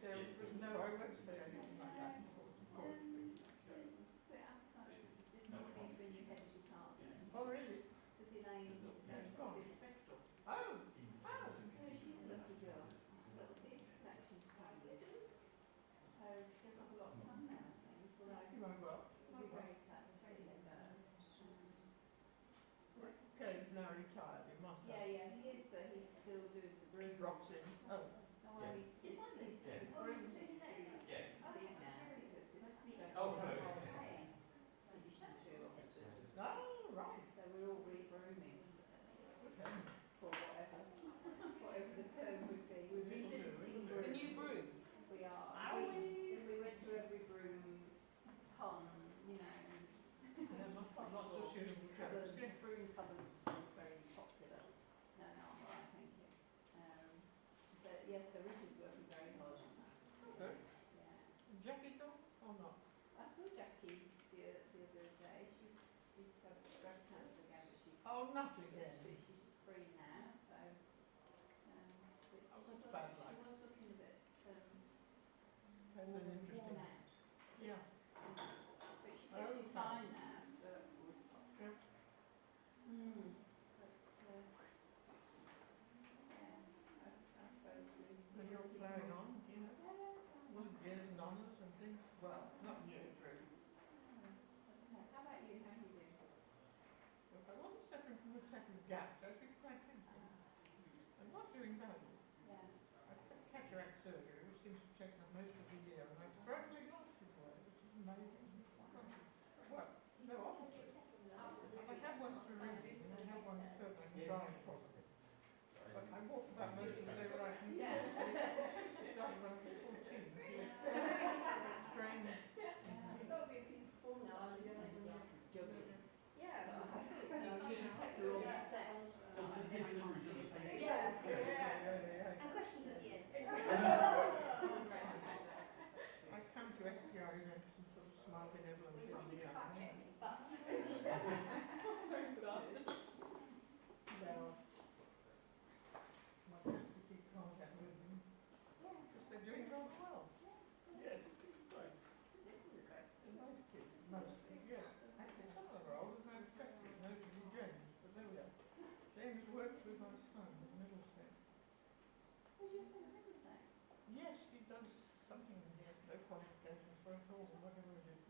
No, I won't say anything like that. Of course. Put appetites this morning for new head department. Oh, really? Because Elaine is going to Bristol. Oh. So she's a lucky girl. She's got the theatre collection to play with. So she'll have a lot of fun there, I think. Although You might well. it'll be very sad to see her go. Gabe's now retired, he must have. Yeah, he is, but he's still doing the He broom. drops in. Oh. No, well, he's big now because it's going to edition 2 Oxford. Oh, right. So we're all re-brooming Okay. for whatever the term would be. We're revisiting The new broom. We are. Are we? We went through every broom pun, There must be lots of suitable jokes. This broom covenants is very popular. No, I'm all right, thank you. But yes, so Richard's working very hard on that. Good. Yeah. Jackie done or not? I saw Jackie the other day. She's had breast cancer again, but she's Not again. she's free now. So That's bad luck. she was looking a bit Interesting. worn out. Yeah. But she says she's fine now. So that's good. Yeah. But yeah, I suppose we. And you're ploughing on, All years and honours and things. Well, not years really. How about you? How do you do? If I wasn't suffering from a second gap, I'd be quite happy. I'm not doing badly. Yeah. I've had cataract surgery, which seems to take up most of the year, and I've thrown my glasses away, which is amazing. Well, no, obviously. I have one for reading, and I have one for drawing possibly. But I walked about most of the day without them. Yeah. It started when I was 14. Strange. That would be a piece of performance. No, I'm just saying glasses juggling. Yeah, so I usually take the wrong set. Yeah. And questions at the end. I come to STR events and sort of smile benevolently on the afternoon. Well, my best to keep contact with them. Because they're doing rather well. Yes, it seems great. This is a great. They're nice kids, mostly, yeah. Actually, some of them are older than I expected, notably James, but there we are. James works with my son in Middlesex. What's your son Middlesex? Yes, he does something, he has no qualifications for it all, whatever it is.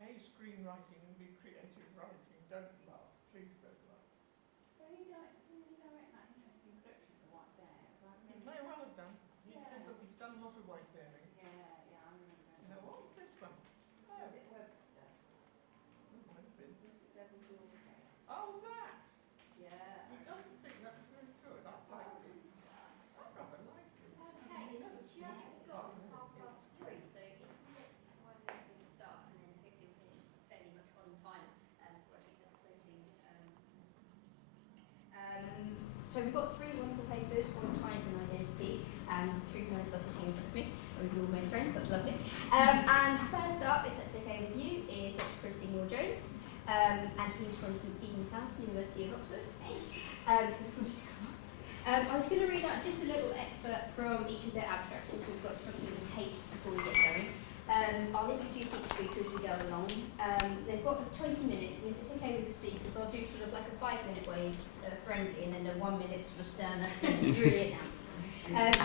A, screenwriting, and B, creative writing. Don't laugh, please don't laugh. Didn't he direct that interesting production, The White Bear? He may well have done. He's done a lot of white bearing. Yeah, I remember. Now, what was this one? Was it Webster? It might have been. Was it Devil's Daughter? Oh, that! Yeah. He doesn't think that was very good. I liked it. I rather liked it. Okay, it's just got 3:30, so if you why don't we start and then hopefully we'll finish fairly much on time for I think the closing. So we've got 3 wonderful papers on time and identity, and 3 guys are sitting in front of me. We've all made friends, that's lovely. And first up, if that's okay with you, is Dr. Chris Dingwall Jones, and he's from St Stephen's House, University of Oxford. I was going to read out just a little excerpt from each of their abstracts, so we've got something of a taste before we get going. I'll introduce each speaker as we go along. They've got 20 minutes, and if it's okay with the speakers, I'll do sort of like a 5-minute wave, friendly, and then a 1-minute sort of sterner, and then really it now.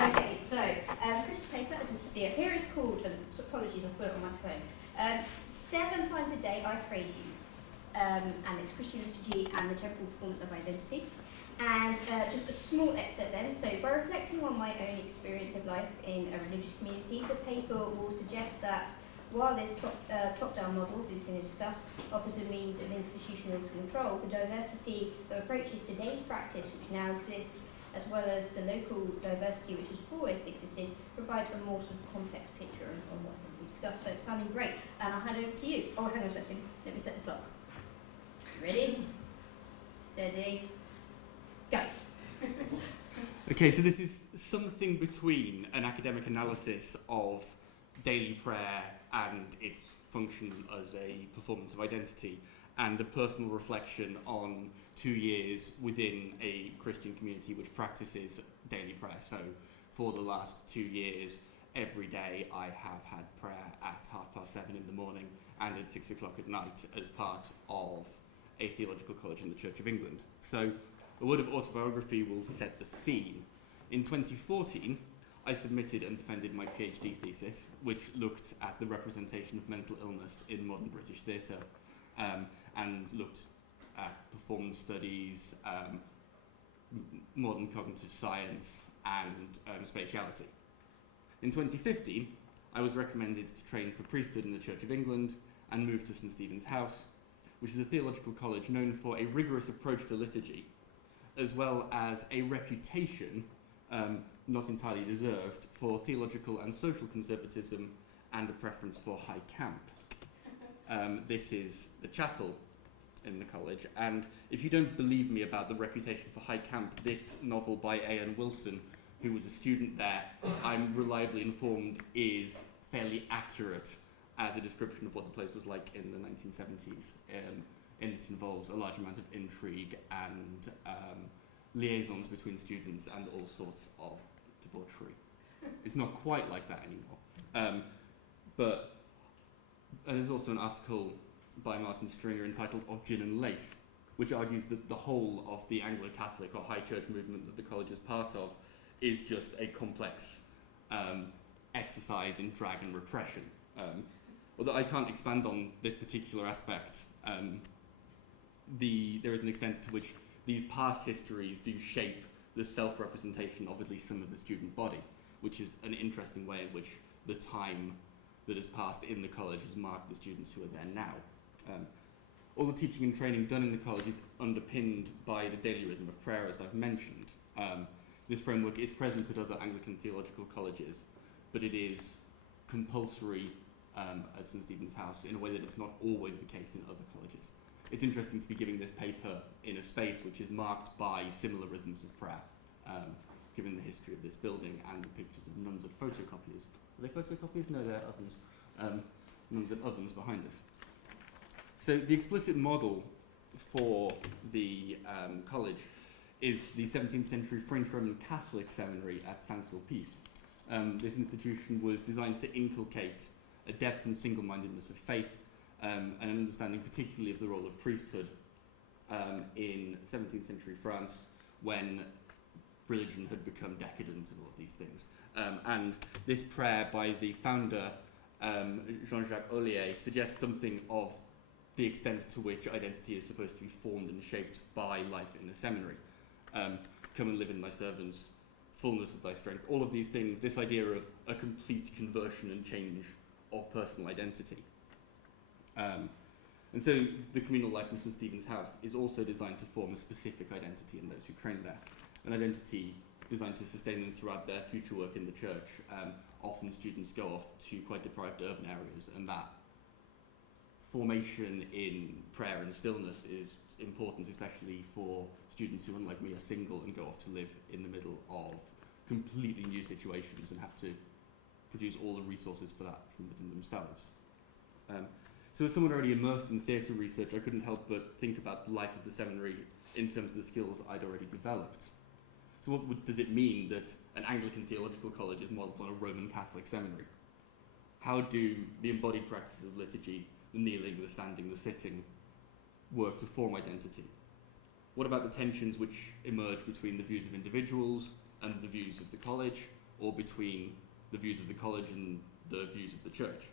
Okay, so Chris's paper, as we can see up here, is called, so apologies, I'll put it on my phone, 7 times a day I praise you, and it's Christian liturgy and the temporal performance of identity. And just a small excerpt then. So by reflecting on my own experience of life in a religious community, the paper will suggest that while this top-down model that is going to discuss offers a means of institutional control, the diversity of approaches to daily practice which now exists, as well as the local diversity which has always existed, provide a more sort of complex picture on what's going to be discussed. So it's sounding great. And I'll hand over to you. Oh, hang on a second. Let me set the clock. Ready? Steady. Go. Okay, so this is something between an academic analysis of daily prayer and its function as a performance of identity, and a personal reflection on 2 years within a Christian community which practices daily prayer. So for the last 2 years, every day I have had prayer at 7:30 in the morning and at 6 o'clock at night as part of a theological college in the Church of England. So a word of autobiography will set the scene. In 2014, I submitted and defended my PhD thesis, which looked at the representation of mental illness in modern British theatre, and looked at performance studies, modern cognitive science, and spatiality. In 2015, I was recommended to train for priesthood in the Church of England and moved to St Stephen's House, which is a theological college known for a rigorous approach to liturgy, as well as a reputation, not entirely deserved, for theological and social conservatism and a preference for high camp. This is the chapel in the college, and if you don't believe me about the reputation for high camp, this novel by A.N. Wilson, who was a student there, I'm reliably informed, is fairly accurate as a description of what the place was like in the 1970s, and it involves a large amount of intrigue and liaisons between students and all sorts of debauchery. It's not quite like that anymore. But there's also an article by Martin Stringer entitled Of Gin and Lace, which argues that the whole of the Anglo-Catholic or High Church movement that the college is part of is just a complex exercise in drag and repression. Although I can't expand on this particular aspect, there is an extent to which these past histories do shape the self-representation of at least some of the student body, which is an interesting way in which the time that has passed in the college has marked the students who are there now. All the teaching and training done in the college is underpinned by the daily rhythm of prayer, as I've mentioned. This framework is present at other Anglican theological colleges, but it is compulsory at St Stephen's House in a way that it's not always the case in other colleges. It's interesting to be giving this paper in a space which is marked by similar rhythms of prayer, given the history of this building and the pictures of nuns at photocopiers. Are they photocopiers? No, they're ovens. Nuns at ovens behind us. So the explicit model for the college is the 17th century French Roman Catholic seminary at Saint-Sulpice. This institution was designed to inculcate a depth and single-mindedness of faith, and an understanding particularly of the role of priesthood in 17th century France, when religion had become decadent and all of these things. And this prayer by the founder, Jean-Jacques Ollier, suggests something of the extent to which identity is supposed to be formed and shaped by life in a seminary. Come and live in thy servants, fullness of thy strength, all of these things, this idea of a complete conversion and change of personal identity. And so the communal life in St Stephen's House is also designed to form a specific identity in those who train there, an identity designed to sustain them throughout their future work in the church. Often students go off to quite deprived urban areas, and that formation in prayer and stillness is important, especially for students who, unlike me, are single and go off to live in the middle of completely new situations and have to produce all the resources for that from within themselves. So as someone already immersed in theatre research, I couldn't help but think about the life of the seminary in terms of the skills I'd already developed. So what does it mean that an Anglican theological college is modelled on a Roman Catholic seminary? How do the embodied practices of liturgy, the kneeling, the standing, the sitting, work to form identity? What about the tensions which emerge between the views of individuals and the views of the college, or between the views of the college and the views of the church?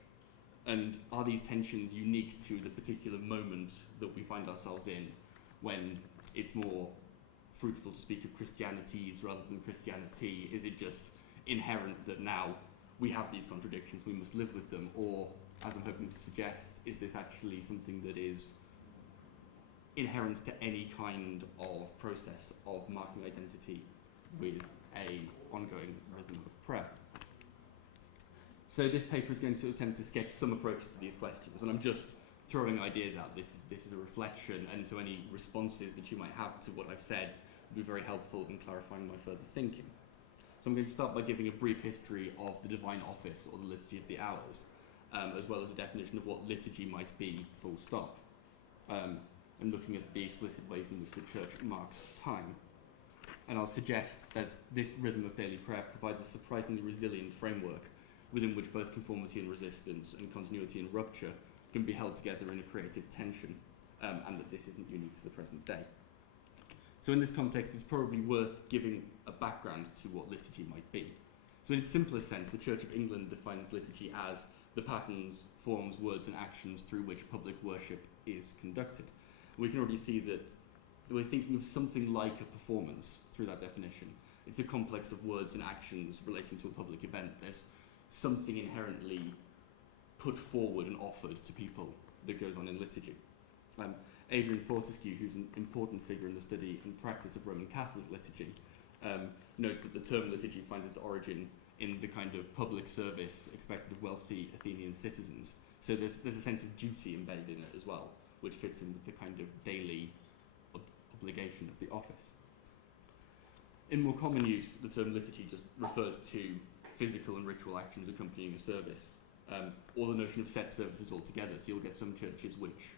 And are these tensions unique to the particular moment that we find ourselves in, when it's more fruitful to speak of Christianities rather than Christianity? Is it just inherent that now we have these contradictions, we must live with them? Or, as I'm hoping to suggest, is this actually something that is inherent to any kind of process of marking identity with a ongoing rhythm of prayer? So this paper is going to attempt to sketch some approaches to these questions, and I'm just throwing ideas out. This is a reflection, and so any responses that you might have to what I've said will be very helpful in clarifying my further thinking. So I'm going to start by giving a brief history of the Divine Office, or the Liturgy of the Hours, as well as a definition of what liturgy might be, full stop, and looking at the explicit ways in which the Church marks time. And I'll suggest that this rhythm of daily prayer provides a surprisingly resilient framework within which both conformity and resistance and continuity and rupture can be held together in a creative tension, and that this isn't unique to the present day. So in this context, it's probably worth giving a background to what liturgy might be. So in its simplest sense, the Church of England defines liturgy as the patterns, forms, words and actions through which public worship is conducted. We can already see that we're thinking of something like a performance through that definition. It's a complex of words and actions relating to a public event. There's something inherently put forward and offered to people that goes on in liturgy. Adrian Fortescue, who's an important figure in the study and practice of Roman Catholic liturgy, notes that the term liturgy finds its origin in the kind of public service expected of wealthy Athenian citizens. So there's a sense of duty embedded in it as well, which fits in with the kind of daily obligation of the office. In more common use, the term liturgy just refers to physical and ritual actions accompanying a service, or the notion of set services altogether. So you'll get some churches which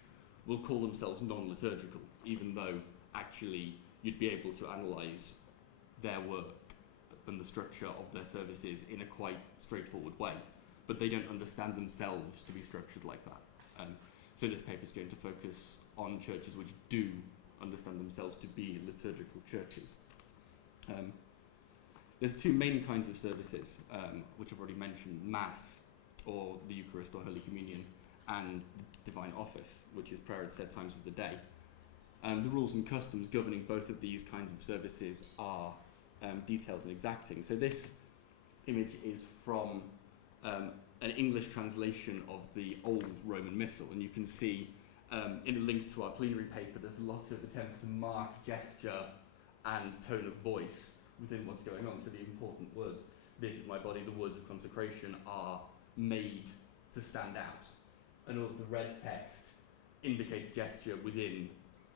will call themselves non-liturgical, even though actually you'd be able to analyse their work and the structure of their services in a quite straightforward way, but they don't understand themselves to be structured like that. So this paper is going to focus on churches which do understand themselves to be liturgical churches. There's two main kinds of services, which I've already mentioned: Mass, or the Eucharist or Holy Communion, and Divine Office, which is prayer at set times of the day. The rules and customs governing both of these kinds of services are detailed and exacting. So this image is from an English translation of the old Roman Missal, and you can see in a link to our plenary paper there's lots of attempts to mark gesture and tone of voice within what's going on. So the important words, "This is my body," the words of consecration, are made to stand out. And all of the red text indicates gesture within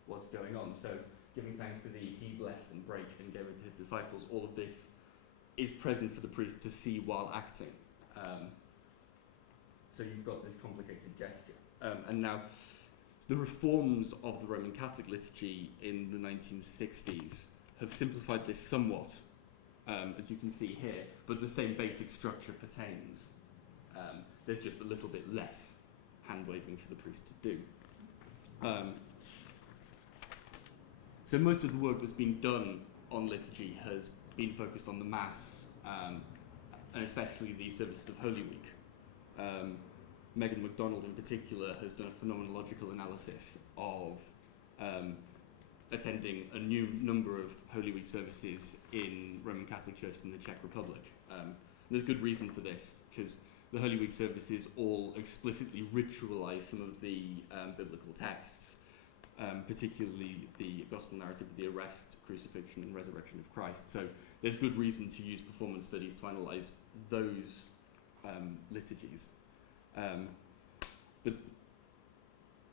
what's going on. So giving thanks to thee, he blessed and brake and gave it to his disciples. All of this is present for the priest to see while acting. So you've got this complicated gesture. And now, the reforms of the Roman Catholic liturgy in the 1960s have simplified this somewhat, as you can see here, but the same basic structure pertains. There's just a little bit less hand-waving for the priest to do. So most of the work that's been done on liturgy has been focused on the Mass, and especially the services of Holy Week. Megan MacDonald in particular has done a phenomenological analysis of attending a new number of Holy Week services in Roman Catholic churches in the Czech Republic. There's good reason for this, because the Holy Week services all explicitly ritualize some of the biblical texts, particularly the gospel narrative of the arrest, crucifixion and resurrection of Christ. So there's good reason to use performance studies to analyse those liturgies. But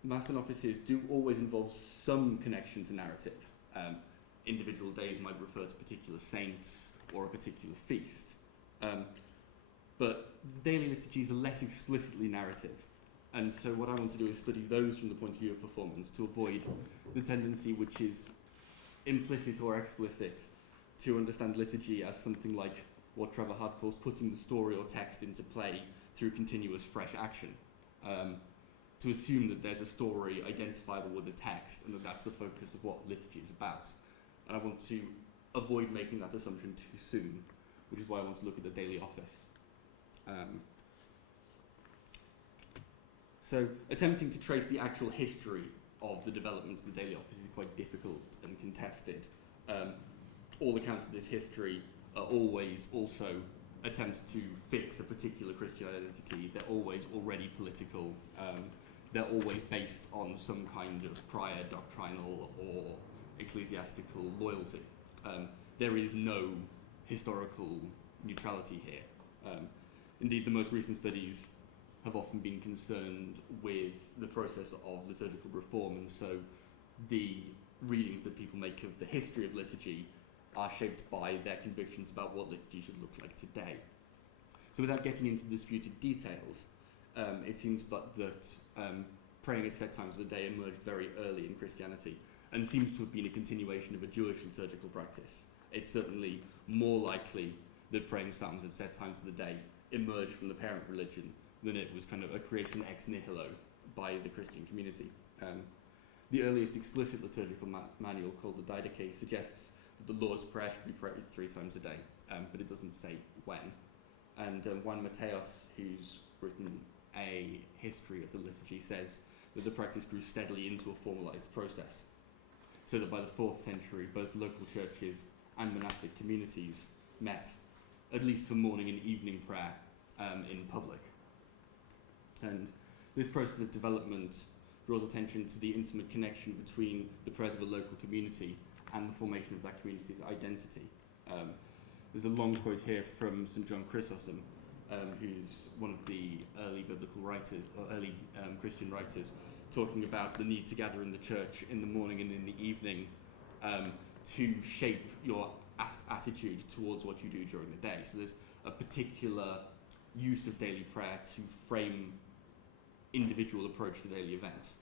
Mass and offices do always involve some connection to narrative. Individual days might refer to particular saints or a particular feast. But the daily liturgies are less explicitly narrative. And so what I want to do is study those from the point of view of performance to avoid the tendency which is implicit or explicit to understand liturgy as something like what Trevor Hart calls putting the story or text into play through continuous fresh action. To assume that there's a story identifiable with a text and that that's the focus of what liturgy is about. And I want to avoid making that assumption too soon, which is why I want to look at the daily office. So attempting to trace the actual history of the development of the daily office is quite difficult and contested. All accounts of this history are always also attempts to fix a particular Christian identity. They're always already political. They're always based on some kind of prior doctrinal or ecclesiastical loyalty. There is no historical neutrality here. Indeed, the most recent studies have often been concerned with the process of liturgical reform, and so the readings that people make of the history of liturgy are shaped by their convictions about what liturgy should look like today. So without getting into disputed details, it seems that praying at set times of the day emerged very early in Christianity and seems to have been a continuation of a Jewish liturgical practice. It's certainly more likely that praying psalms at set times of the day emerged from the parent religion than it was kind of a creation ex nihilo by the Christian community. The earliest explicit liturgical manual, called the Didache, suggests that the Lord's Prayer should be prayed 3 times a day, but it doesn't say when. And Juan Mateos, who's written a history of the liturgy, says that the practice grew steadily into a formalised process, so that by the 4th century, both local churches and monastic communities met, at least for morning and evening prayer, in public. And this process of development draws attention to the intimate connection between the prayers of a local community and the formation of that community's identity. There's a long quote here from St. John Chrysostom, who's one of the early biblical writers, or early Christian writers, talking about the need to gather in the church in the morning and in the evening to shape your attitude towards what you do during the day. So there's a particular use of daily prayer to frame individual approach to daily events.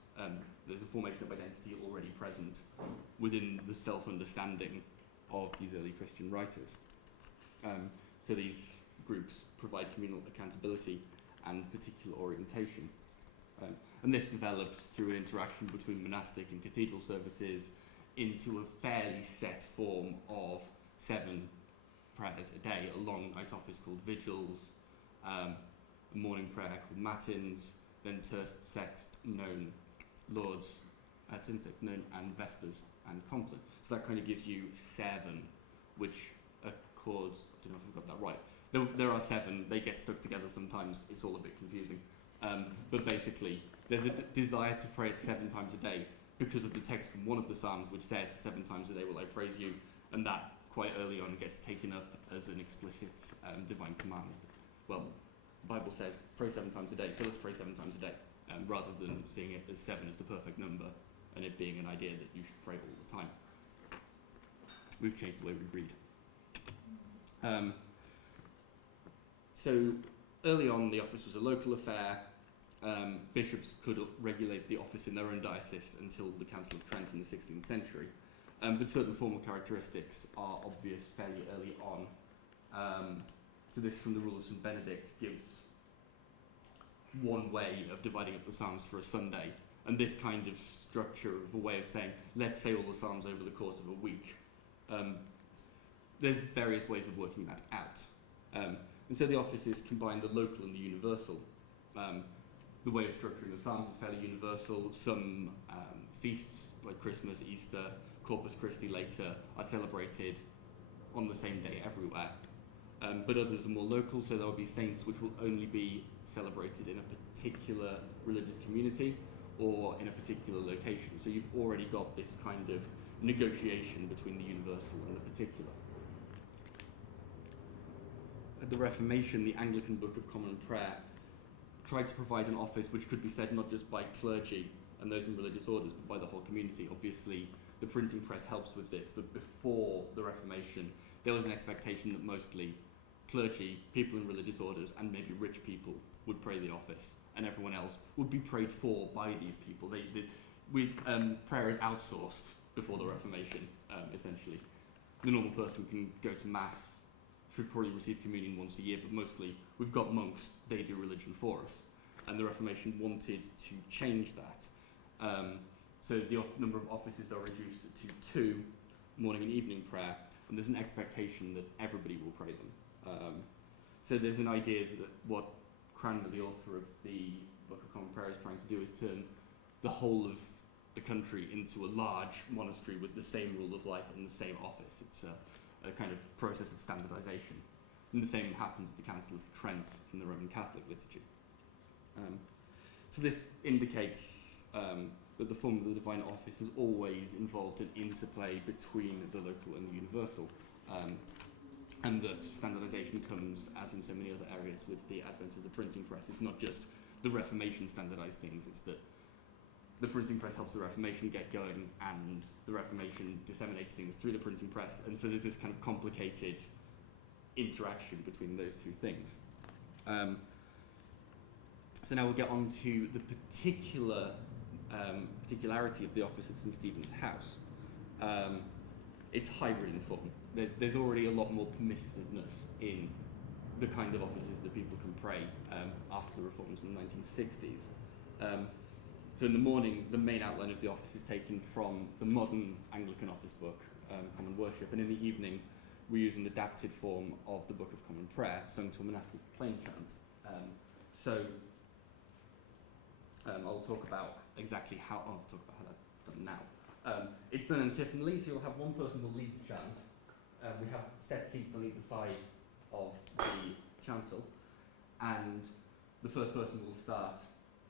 There's a formation of identity already present within the self-understanding of these early Christian writers. So these groups provide communal accountability and particular orientation. And this develops through an interaction between monastic and cathedral services into a fairly set form of 7 prayers a day, a long night office called vigils, a morning prayer called matins, then terce, sext, known, Lord's, Tinsext, known, and Vespers, and Compline. So that kind of gives you 7, which accords, I don't know if I've got that right. There are 7, they get stuck together sometimes, it's all a bit confusing. But basically, there's a desire to pray it 7 times a day because of the text from one of the Psalms which says 7 times a day will I praise you, and that quite early on gets taken up as an explicit divine command. Well, the Bible says pray 7 times a day, so let's pray 7 times a day, rather than seeing it as 7 as the perfect number and it being an idea that you should pray all the time. We've changed the way we read. So early on, the office was a local affair. Bishops could regulate the office in their own diocese until the Council of Trent in the 16th century. But certain formal characteristics are obvious fairly early on. So this, from the Rule of St. Benedict, gives one way of dividing up the Psalms for a Sunday. And this kind of structure of a way of saying, let's say all the Psalms over the course of a week. There's various ways of working that out. And so the offices combine the local and the universal. The way of structuring the Psalms is fairly universal. Some feasts, like Christmas, Easter, Corpus Christi later, are celebrated on the same day everywhere. But others are more local, so there will be saints which will only be celebrated in a particular religious community or in a particular location. So you've already got this kind of negotiation between the universal and the particular. At the Reformation, the Anglican Book of Common Prayer tried to provide an office which could be said not just by clergy and those in religious orders, but by the whole community. Obviously, the printing press helps with this, but before the Reformation, there was an expectation that mostly clergy, people in religious orders, and maybe rich people would pray the office, and everyone else would be prayed for by these people. Prayer is outsourced before the Reformation, essentially. The normal person can go to Mass, should probably receive communion once a year, but mostly we've got monks, they do religion for us. And the Reformation wanted to change that. So the number of offices are reduced to 2, morning and evening prayer, and there's an expectation that everybody will pray them. So there's an idea that what Cranmer, the author of the Book of Common Prayer, is trying to do is turn the whole of the country into a large monastery with the same rule of life and the same office. It's a kind of process of standardization. And the same happens at the Council of Trent in the Roman Catholic liturgy. So this indicates that the form of the divine office has always involved an interplay between the local and the universal. And that standardization comes, as in so many other areas, with the advent of the printing press. It's not just the Reformation standardized things, it's that the printing press helps the Reformation get going, and the Reformation disseminates things through the printing press, and so there's this kind of complicated interaction between those two things. So now we'll get on to the particularity of the office at St. Stephen's House. It's hybrid in form. There's already a lot more permissiveness in the kind of offices that people can pray after the reforms in the 1960s. So in the morning, the main outline of the office is taken from the modern Anglican office book, Common Worship, and in the evening we use an adapted form of the Book of Common Prayer, sung to a monastic plain chant. I'll talk about exactly how that's done now. It's done antiphonally, so you'll have one person will lead the chant. We have set seats on either side of the chancel, and the first person will start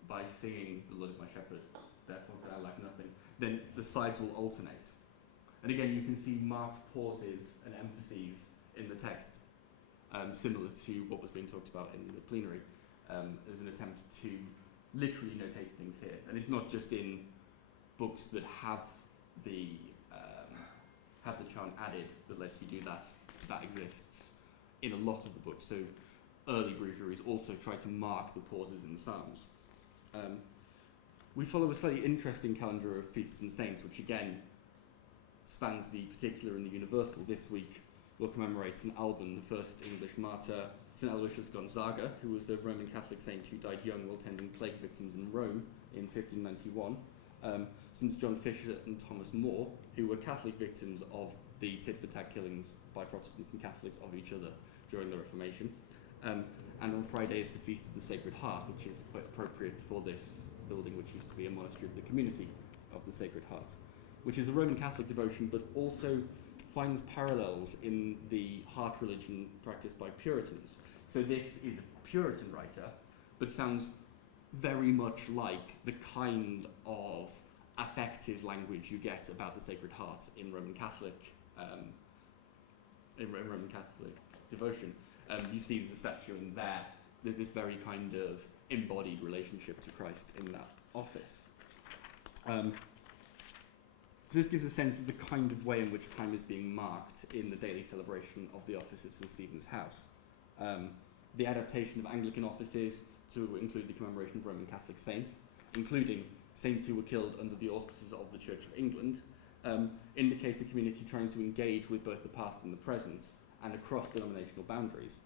by singing "The Lord is my shepherd, therefore I lack nothing." Then the sides will alternate. And again, you can see marked pauses and emphases in the text, similar to what was being talked about in the plenary, as an attempt to literally notate things here. And it's not just in books that have the chant added that lets you do that. That exists in a lot of the books. So early breviaries also try to mark the pauses in the Psalms. We follow a slightly interesting calendar of feasts and saints, which again spans the particular and the universal. This week we'll commemorate St. Alban, the first English martyr, St. Aloysius Gonzaga, who was a Roman Catholic saint who died young while tending plague victims in Rome in 1591. St. John Fisher and Thomas More, who were Catholic victims of the tit-for-tat killings by Protestants and Catholics of each other during the Reformation. And on Friday is the Feast of the Sacred Heart, which is quite appropriate for this building, which used to be a monastery of the Community of the Sacred Heart, which is a Roman Catholic devotion, but also finds parallels in the heart religion practiced by Puritans. So this is a Puritan writer, but sounds very much like the kind of affective language you get about the Sacred Heart in Roman Catholic devotion. You see the statue in there. There's this very kind of embodied relationship to Christ in that office. So this gives a sense of the kind of way in which time is being marked in the daily celebration of the office at St. Stephen's House. The adaptation of Anglican offices to include the commemoration of Roman Catholic saints, including saints who were killed under the auspices of the Church of England, indicates a community trying to engage with both the past and the present and across denominational boundaries.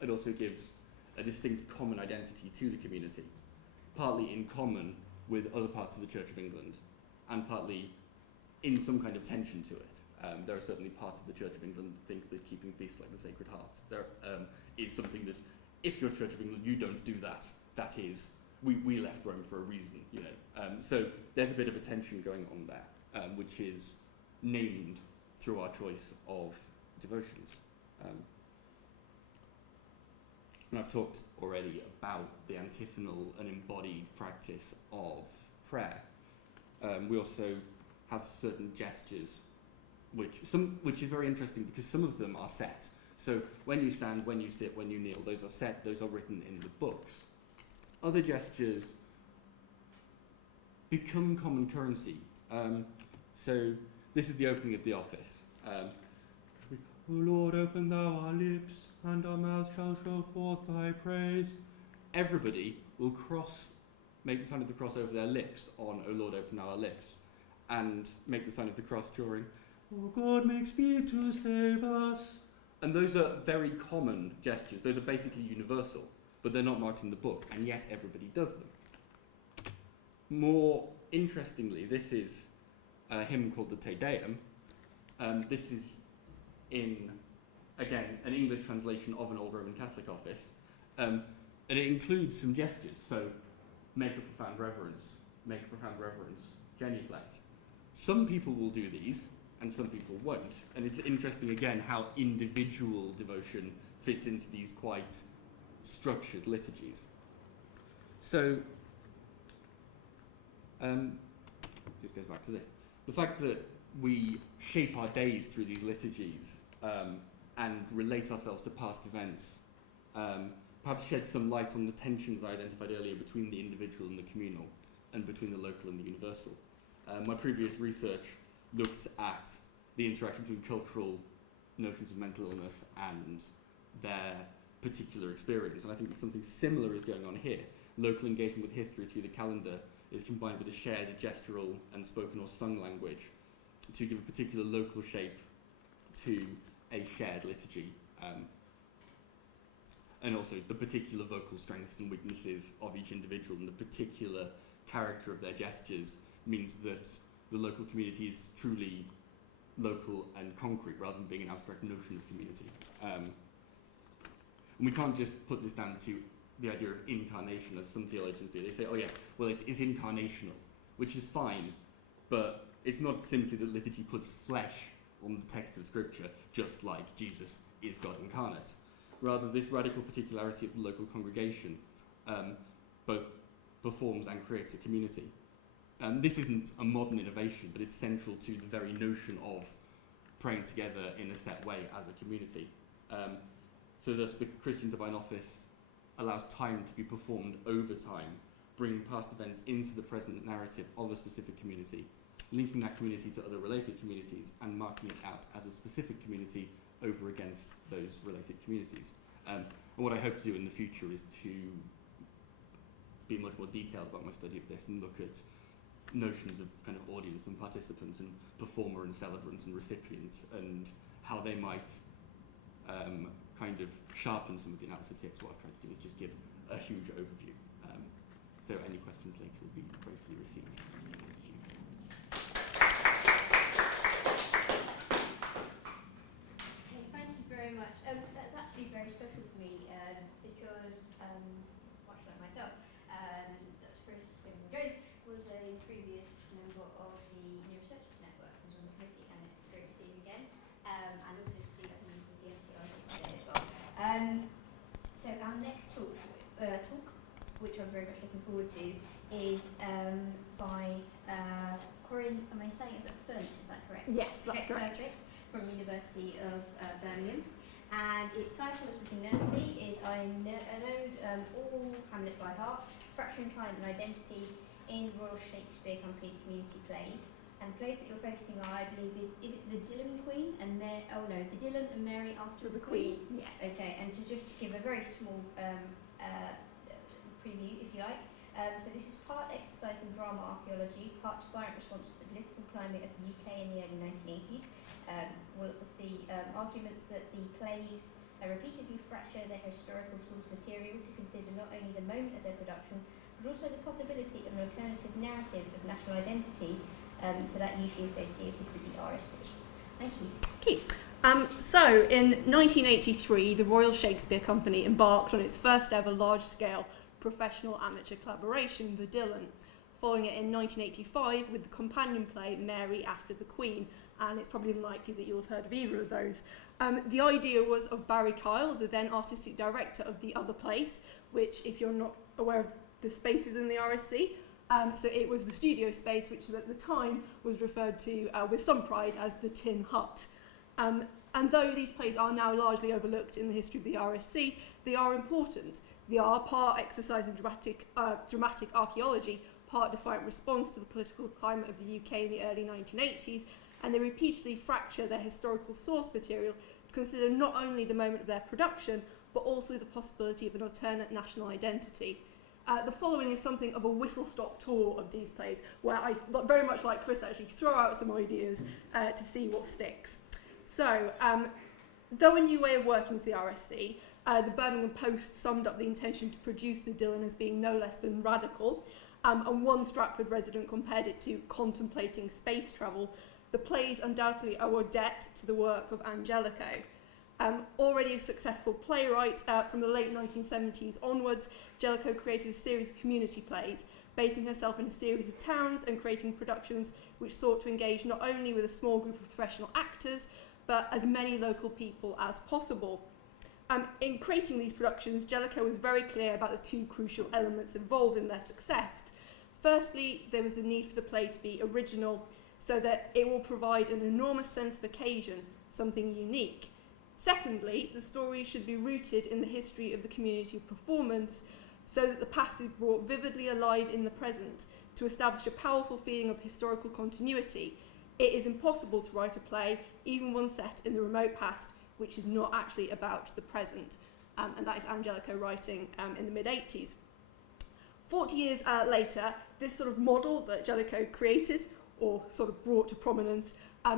It also gives a distinct common identity to the community, partly in common with other parts of the Church of England, and partly in some kind of tension to it. There are certainly parts of the Church of England that think that keeping feasts like the Sacred Heart is something that, if you're Church of England, you don't do that. That is, we left Rome for a reason, you know. So there's a bit of a tension going on there, which is named through our choice of devotions. And I've talked already about the antiphonal and embodied practice of prayer. We also have certain gestures, which is very interesting because some of them are set. So when you stand, when you sit, when you kneel, those are set, those are written in the books. Other gestures become common currency. So this is the opening of the office. O Lord, open thou our lips, and our mouth shall show forth thy praise. Everybody will make the sign of the cross over their lips on O Lord, open thou our lips, and make the sign of the cross during O God, make speed to save us. And those are very common gestures. Those are basically universal, but they're not marked in the book, and yet everybody does them. More interestingly, this is a hymn called the Te Deum. This is in, again, an English translation of an old Roman Catholic office, and it includes some gestures. So, make a profound reverence, genuflect. Some people will do these, and some people won't. And it's interesting, again, how individual devotion fits into these quite structured liturgies. So, just goes back to this. The fact that we shape our days through these liturgies and relate ourselves to past events perhaps sheds some light on the tensions I identified earlier between the individual and the communal, and between the local and the universal. My previous research looked at the interaction between cultural notions of mental illness and their particular experience, and I think that something similar is going on here. Local engagement with history through the calendar is combined with a shared gestural and spoken or sung language to give a particular local shape to a shared liturgy. and also the particular vocal strengths and weaknesses of each individual and the particular character of their gestures means that the local community is truly local and concrete rather than being an abstract notion of community. And we can't just put this down to the idea of incarnation, as some theologians do. They say, oh yes, well it's incarnational, which is fine, but it's not simply that liturgy puts flesh on the text of Scripture, just like Jesus is God incarnate. Rather, this radical particularity of the local congregation both performs and creates a community. This isn't a modern innovation, but it's central to the very notion of praying together in a set way as a community. So thus the Christian Divine Office allows time to be performed over time, bringing past events into the present narrative of a specific community, linking that community to other related communities, and marking it out as a specific community over against those related communities. And what I hope to do in the future is to be much more detailed about my study of this and look at notions of kind of audience and participant and performer and celebrant and recipient and how they might kind of sharpen some of the analysis here. So what I've tried to do is just give a huge overview. So any questions later will be gratefully received. Thank you. Okay, thank you very much. That's actually very special for me because, much like myself, Dr. Chris Dingwall-Jones was a previous member of the New Researchers Network, was on the committee, and it's great to see you again, and also to see that members of the SCI today as well. So our next talk, which I'm very much looking forward to, is by Corrinne, am I saying it's at Furness, is that correct? Yes, that's correct. Perfect, from the University of Birmingham. And its title, as we can now see, is I know all Hamlet by heart, Fracture and Time and Identity in Royal Shakespeare Company's community plays. And the plays that you're focusing on, I believe, is it the Dylan Queen and Mary? Oh no, the Dylan and Mary after the Queen. Yes. Okay, and to just give a very small preview, if you like. So this is part exercise in drama archaeology, part defiant response to the political climate of the UK in the early 1980s. We'll see arguments that the plays repeatedly fracture their historical source material to consider not only the moment of their production, but also the possibility of an alternative narrative of national identity to that usually associated with the RSC. Thank you. Okay. So in 1983, the Royal Shakespeare Company embarked on its first ever large-scale professional amateur collaboration, The Dylan, following it in 1985 with the companion play Mary After the Queen, and it's probably unlikely that you'll have heard of either of those. The idea was of Barry Kyle, the then artistic director of The Other Place, which, if you're not aware of the spaces in the RSC, so it was the studio space, which at the time was referred to with some pride as the Tin Hut. And though these plays are now largely overlooked in the history of the RSC, they are important. They are part exercise in dramatic archaeology, part defiant response to the political climate of the UK in the early 1980s, and they repeatedly fracture their historical source material to consider not only the moment of their production, but also the possibility of an alternate national identity. The following is something of a whistle-stop tour of these plays, where I, very much like Chris, actually throw out some ideas to see what sticks. So, though a new way of working with the RSC, the Birmingham Post summed up the intention to produce the Dylan as being no less than radical, and one Stratford resident compared it to contemplating space travel. The plays undoubtedly owe a debt to the work of Angelico. Already a successful playwright, from the late 1970s onwards, Jellicoe created a series of community plays, basing herself in a series of towns and creating productions which sought to engage not only with a small group of professional actors, but as many local people as possible. In creating these productions, Jellicoe was very clear about the two crucial elements involved in their success. Firstly, there was the need for the play to be original, so that it will provide an enormous sense of occasion, something unique. Secondly, the story should be rooted in the history of the community of performance, so that the past is brought vividly alive in the present, to establish a powerful feeling of historical continuity. It is impossible to write a play, even one set in the remote past, which is not actually about the present. And that is Angelico writing in the mid-80s. 40 years later, this sort of model that Jellicoe created, or sort of brought to prominence,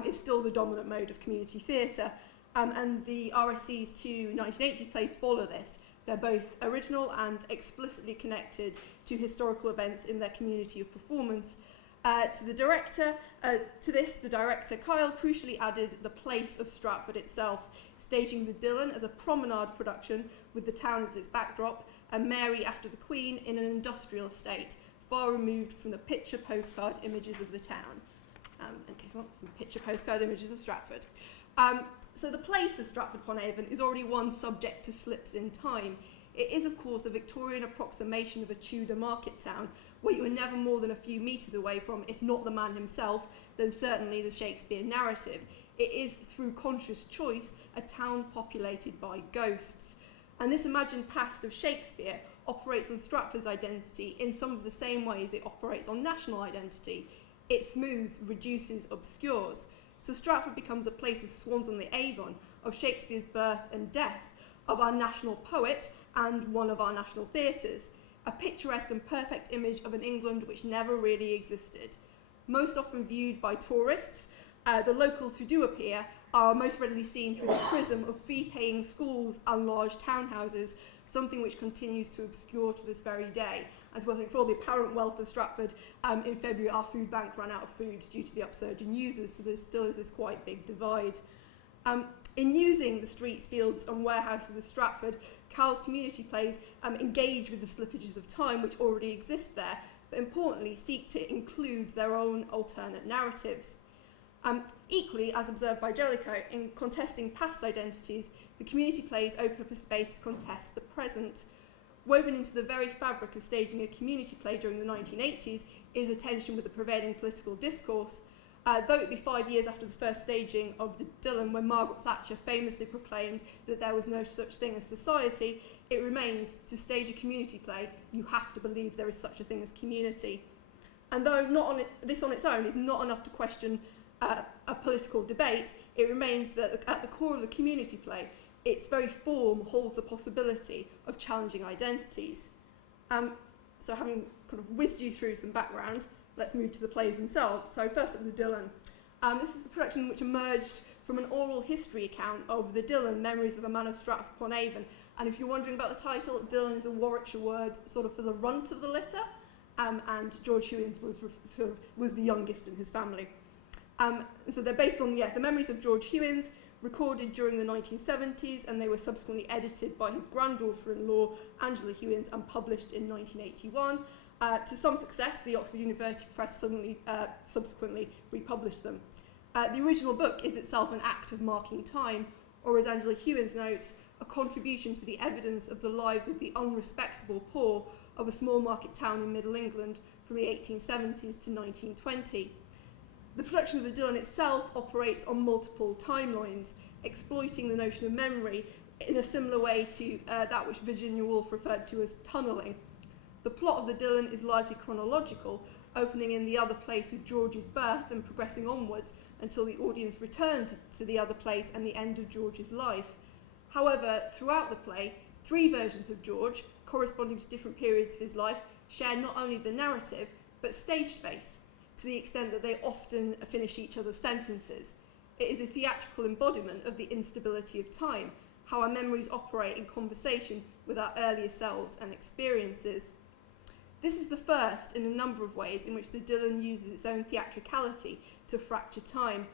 is still the dominant mode of community theatre. And the RSC's two 1980s plays follow this. They're both original and explicitly connected to historical events in their community of performance. To the director Kyle crucially added the place of Stratford itself, staging the Dillon as a promenade production with the town as its backdrop, and Mary after the Queen in an industrial estate, far removed from the picture postcard images of the town. In case you want some picture postcard images of Stratford. So the place of Stratford-upon-Avon is already one subject to slips in time. It is, of course, a Victorian approximation of a Tudor market town, where you are never more than a few metres away from, if not the man himself, then certainly the Shakespeare narrative. It is, through conscious choice, a town populated by ghosts. And this imagined past of Shakespeare operates on Stratford's identity in some of the same ways it operates on national identity. It smooths, reduces, obscures. So Stratford becomes a place of swans on the Avon, of Shakespeare's birth and death, of our national poet and one of our national theatres, a picturesque and perfect image of an England which never really existed. Most often viewed by tourists, the locals who do appear are most readily seen through the prism of fee-paying schools and large townhouses, something which continues to obscure to this very day. As well, I think for all the apparent wealth of Stratford, in February our food bank ran out of food due to the upsurge in users, so there still is this quite big divide. In using the streets, fields and warehouses of Stratford, Cowell's community plays engage with the slippages of time which already exist there, but importantly seek to include their own alternate narratives. Equally, as observed by Jellicoe, in contesting past identities, the community plays open up a space to contest the present. Woven into the very fabric of staging a community play during the 1980s is a tension with the prevailing political discourse. Though it be 5 years after the first staging of the Dillon, when Margaret Thatcher famously proclaimed that there was no such thing as society, it remains, to stage a community play, you have to believe there is such a thing as community. And though this on its own is not enough to question a political debate, it remains that at the core of the community play, its very form holds the possibility of challenging identities. So having kind of whizzed you through some background, let's move to the plays themselves. So first up, the Dillon. This is the production which emerged from an oral history account of the Dillon, Memories of a Man of Stratford-upon-Avon. And if you're wondering about the title, Dillon is a Warwickshire word sort of for the runt of the litter, and George Hewins was the youngest in his family. So they're based on the memories of George Hewins, recorded during the 1970s, and they were subsequently edited by his granddaughter-in-law, Angela Hewins, and published in 1981. To some success, the Oxford University Press subsequently republished them. The original book is itself an act of marking time, or as Angela Hewins notes, a contribution to the evidence of the lives of the unrespectable poor of a small market town in Middle England from the 1870s to 1920. The production of the Dillon itself operates on multiple timelines, exploiting the notion of memory in a similar way to that which Virginia Woolf referred to as tunnelling. The plot of the Dillon is largely chronological, opening in the other place with George's birth and progressing onwards until the audience return to the other place and the end of George's life. However, throughout the play, 3 versions of George, corresponding to different periods of his life, share not only the narrative, but stage space, to the extent that they often finish each other's sentences. It is a theatrical embodiment of the instability of time, how our memories operate in conversation with our earlier selves and experiences. This is the first in a number of ways in which the Dillon uses its own theatricality to fracture time.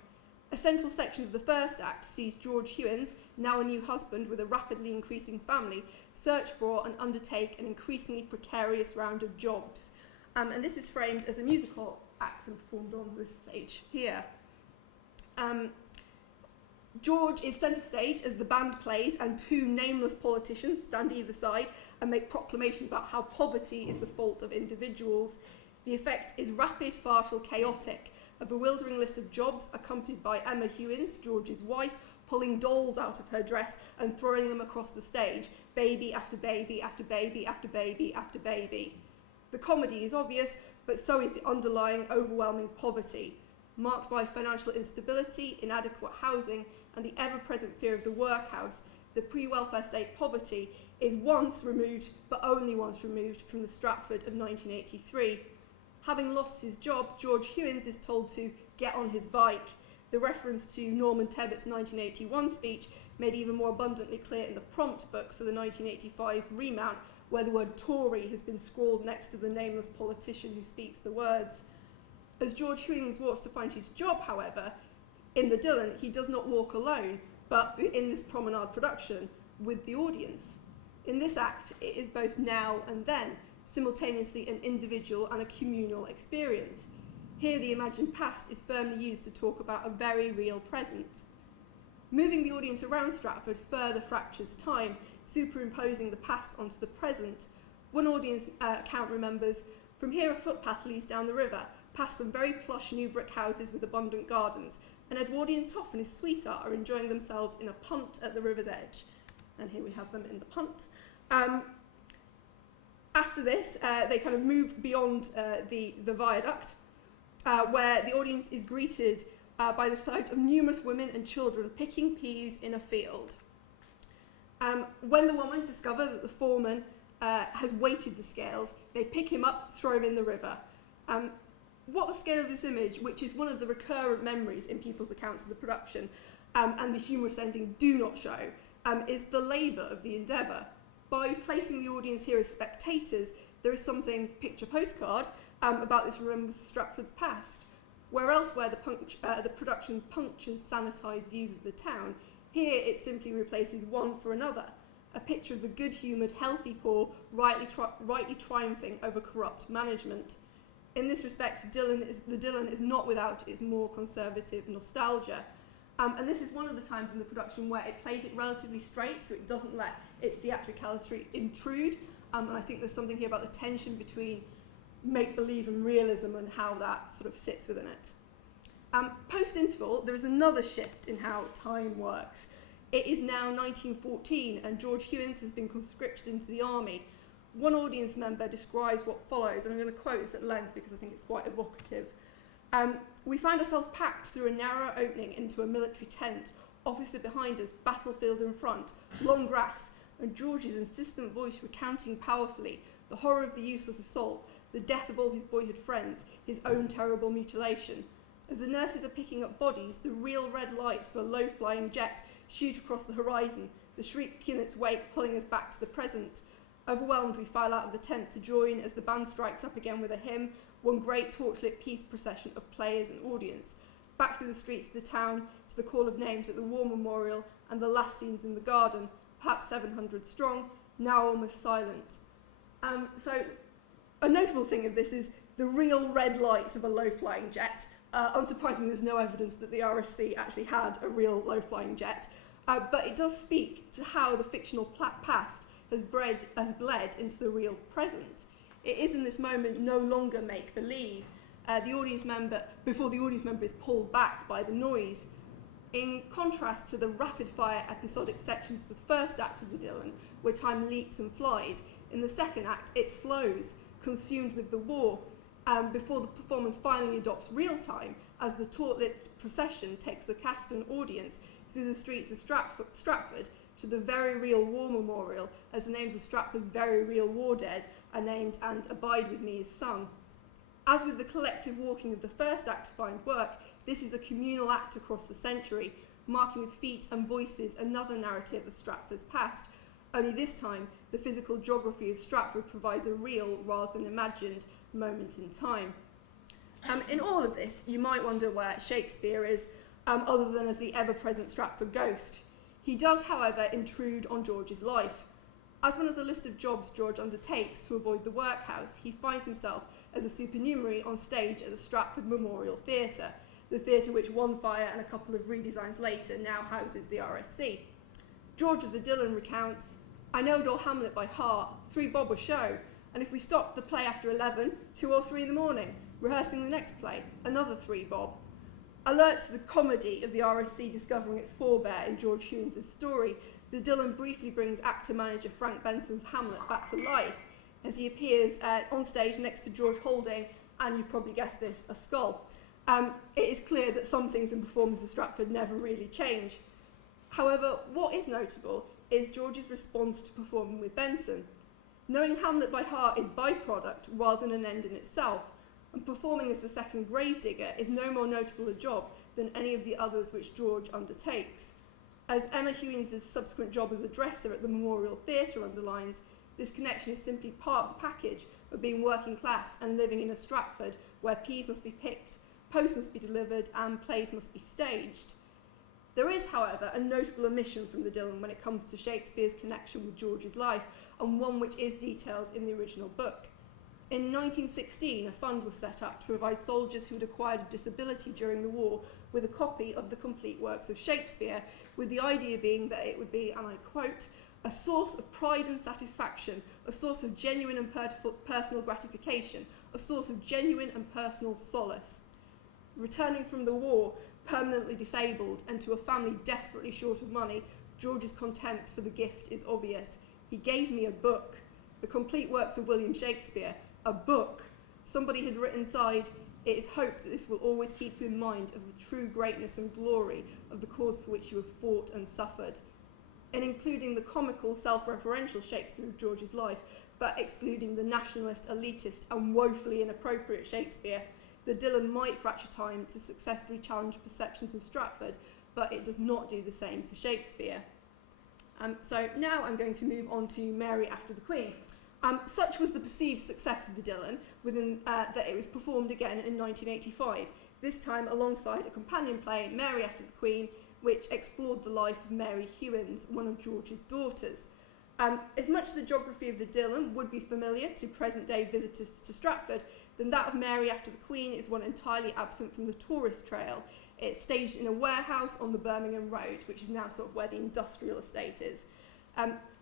A central section of the first act sees George Hewins, now a new husband with a rapidly increasing family, search for and undertake an increasingly precarious round of jobs. And this is framed as a musical act and performed on this stage here. George is centre stage as the band plays and 2 nameless politicians stand either side and make proclamations about how poverty is the fault of individuals. The effect is rapid, farcical, chaotic, a bewildering list of jobs accompanied by Emma Hewins, George's wife, pulling dolls out of her dress and throwing them across the stage, baby after baby after baby after baby after baby. The comedy is obvious, but so is the underlying overwhelming poverty. Marked by financial instability, inadequate housing, and the ever-present fear of the workhouse, the pre-welfare state poverty is once removed, but only once removed, from the Stratford of 1983. Having lost his job, George Hewins is told to get on his bike. The reference to Norman Tebbett's 1981 speech made even more abundantly clear in the prompt book for the 1985 remount, where the word Tory has been scrawled next to the nameless politician who speaks the words. As George Hewins walks to find his job, however, in the Dylan, he does not walk alone, but in this promenade production, with the audience. In this act, it is both now and then, simultaneously an individual and a communal experience. Here, the imagined past is firmly used to talk about a very real present. Moving the audience around Stratford further fractures time, superimposing the past onto the present. One audience account remembers, from here a footpath leads down the river, past some very plush new brick houses with abundant gardens, and Edwardian Toff and his sweetheart are enjoying themselves in a punt at the river's edge. And here we have them in the punt. After this, they kind of move beyond the viaduct, where the audience is greeted by the sight of numerous women and children picking peas in a field. When the women discover that the foreman has weighted the scales, they pick him up, throw him in the river. What the scale of this image, which is one of the recurrent memories in people's accounts of the production, and the humorous ending do not show, is the labour of the endeavour. By placing the audience here as spectators, there is something, picture postcard, about this remembers Stratford's past. Where elsewhere the production punctures sanitised views of the town, here it simply replaces one for another, a picture of the good-humoured, healthy poor rightly triumphing over corrupt management. In this respect, the Dylan is not without its more conservative nostalgia. And this is one of the times in the production where it plays it relatively straight, so it doesn't let its theatricality intrude. And I think there's something here about the tension between make-believe and realism and how that sort of sits within it. Post-interval, there is another shift in how time works. It is now 1914 and George Hewins has been conscripted into the army. One audience member describes what follows, and I'm going to quote this at length because I think it's quite evocative. We find ourselves packed through a narrow opening into a military tent, officer behind us, battlefield in front, long grass, and George's insistent voice recounting powerfully the horror of the useless assault, the death of all his boyhood friends, his own terrible mutilation. As the nurses are picking up bodies, the real red lights of a low-flying jet shoot across the horizon, the shriek in its wake pulling us back to the present. Overwhelmed, we file out of the tent to join as the band strikes up again with a hymn, one great torchlit peace procession of players and audience, back through the streets of the town to the call of names at the War Memorial and the last scenes in the garden, perhaps 700 strong, now almost silent. So a notable thing of this is the real red lights of a low-flying jet. Unsurprisingly, there's no evidence that the RSC actually had a real low-flying jet, but it does speak to how the fictional past has bled into the real present. It is in this moment no longer make-believe. Before the audience member is pulled back by the noise. In contrast to the rapid-fire episodic sections of the first act of the Dylan, where time leaps and flies, in the second act it slows, consumed with the war, before the performance finally adopts real time as the torchlit procession takes the cast and audience through the streets of Stratford to the very real war memorial as the names of Stratford's very real war dead are named and Abide With Me is sung. As with the collective walking of the first act to find work, this is a communal act across the century, marking with feet and voices another narrative of Stratford's past. Only this time, the physical geography of Stratford provides a real rather than imagined moment in time. In all of this, you might wonder where Shakespeare is, other than as the ever-present Stratford ghost. He does, however, intrude on George's life. As one of the list of jobs George undertakes to avoid the workhouse, he finds himself as a supernumerary on stage at the Stratford Memorial Theatre, the theatre which one fire and a couple of redesigns later now houses the RSC. George of the Dylan recounts, "I knowed all Hamlet by heart, 3 bob a show, and if we stopped the play after 11, 2 or 3 in the morning, rehearsing the next play, another 3 bob." Alert to the comedy of the RSC discovering its forebear in George Hewins' story, the Dylan briefly brings actor-manager Frank Benson's Hamlet back to life as he appears on stage next to George holding, and you probably guessed this, a skull. It is clear that some things in performance of Stratford never really change. However, what is notable is George's response to performing with Benson. Knowing Hamlet by heart is byproduct rather than an end in itself, and performing as the second gravedigger is no more notable a job than any of the others which George undertakes. As Emma Hewins' subsequent job as a dresser at the Memorial Theatre underlines, this connection is simply part of the package of being working class and living in a Stratford where peas must be picked, post must be delivered, and plays must be staged. There is, however, a notable omission from the Dillon when it comes to Shakespeare's connection with George's life, and one which is detailed in the original book. In 1916, a fund was set up to provide soldiers who had acquired a disability during the war with a copy of the complete works of Shakespeare, with the idea being that it would be, and I quote, a source of pride and satisfaction, a source of genuine and personal gratification, a source of genuine and personal solace. Returning from the war, permanently disabled, and to a family desperately short of money, George's contempt for the gift is obvious. He gave me a book, the complete works of William Shakespeare, a book. Somebody had written inside, it is hoped that this will always keep you in mind of the true greatness and glory of the cause for which you have fought and suffered. In including the comical, self-referential Shakespeare of George's life, but excluding the nationalist, elitist, and woefully inappropriate Shakespeare, the Dillon might fracture time to successfully challenge perceptions of Stratford, but it does not do the same for Shakespeare. So now I'm going to move on to Mary After the Queen. Such was the perceived success of the Dillon that it was performed again in 1985, this time alongside a companion play, Mary After the Queen, which explored the life of Mary Hewins, one of George's daughters. If much of the geography of the Dillon would be familiar to present-day visitors to Stratford, then that of Mary After the Queen is one entirely absent from the tourist trail. It's staged in a warehouse on the Birmingham Road, which is now sort of where the industrial estate is.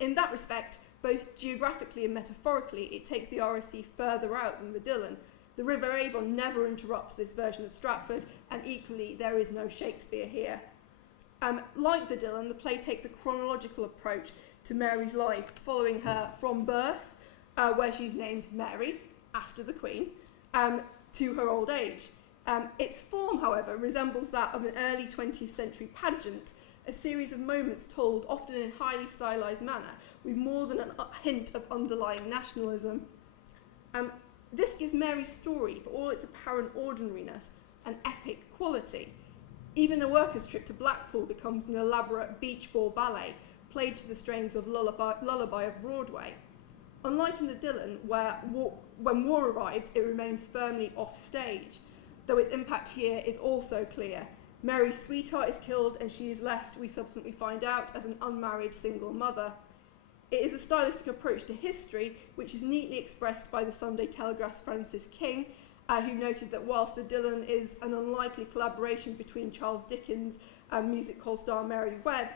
In that respect, both geographically and metaphorically, it takes the RSC further out than the Dillon. The River Avon never interrupts this version of Stratford, and equally, there is no Shakespeare here. Like the Dillon, the play takes a chronological approach to Mary's life, following her from birth, where she's named Mary, after the Queen, to her old age. Its form, however, resembles that of an early 20th century pageant, a series of moments told often in a highly stylised manner, with more than a hint of underlying nationalism. This gives Mary's story, for all its apparent ordinariness, an epic quality. Even a workers' trip to Blackpool becomes an elaborate beach ball ballet, played to the strains of Lullaby of Broadway. Unlike in the Dillon, where when war arrives, it remains firmly off stage, though its impact here is also clear. Mary's sweetheart is killed and she is left, we subsequently find out, as an unmarried single mother. It is a stylistic approach to history, which is neatly expressed by the Sunday Telegraph's Francis King, who noted that whilst the Dillon is an unlikely collaboration between Charles Dickens and music hall star Mary Webb,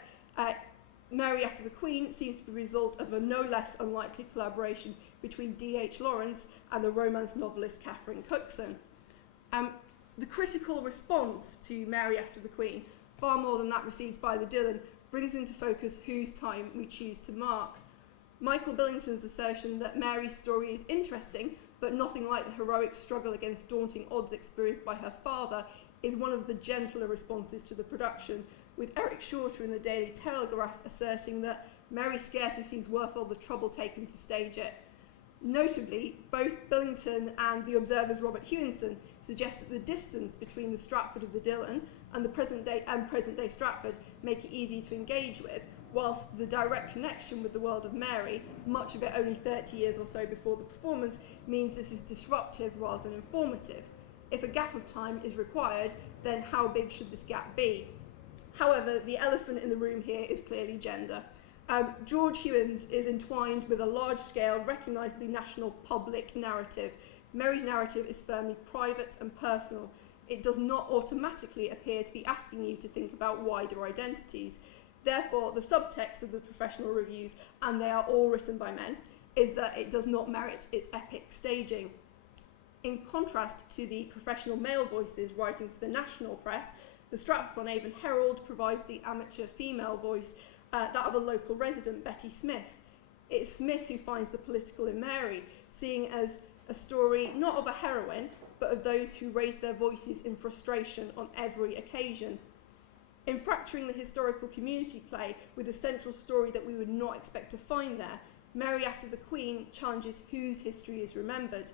Mary After the Queen seems to be the result of a no less unlikely collaboration between D.H. Lawrence and the romance novelist Catherine Cookson. The critical response to Mary After the Queen, far more than that received by the Dillon, brings into focus whose time we choose to mark. Michael Billington's assertion that Mary's story is interesting, but nothing like the heroic struggle against daunting odds experienced by her father, is one of the gentler responses to the production, with Eric Shorter in the Daily Telegraph asserting that Mary scarcely seems worth all the trouble taken to stage it. Notably, both Billington and The Observer's Robert Hewinson suggest that the distance between the Stratford of the Dillon and the present-day Stratford make it easy to engage with, whilst the direct connection with the world of Mary, much of it only 30 years or so before the performance, means this is disruptive rather than informative. If a gap of time is required, then how big should this gap be? However, the elephant in the room here is clearly gender. George Hewins is entwined with a large-scale, recognisably national public narrative. Mary's narrative is firmly private and personal. It does not automatically appear to be asking you to think about wider identities. Therefore, the subtext of the professional reviews, and they are all written by men, is that it does not merit its epic staging. In contrast to the professional male voices writing for the national press, the Stratford-upon-Avon Herald provides the amateur female voice, that of a local resident, Betty Smith. It's Smith who finds the political in Mary, seeing as a story not of a heroine, but of those who raise their voices in frustration on every occasion. In fracturing the historical community play with a central story that we would not expect to find there, Mary After the Queen challenges whose history is remembered.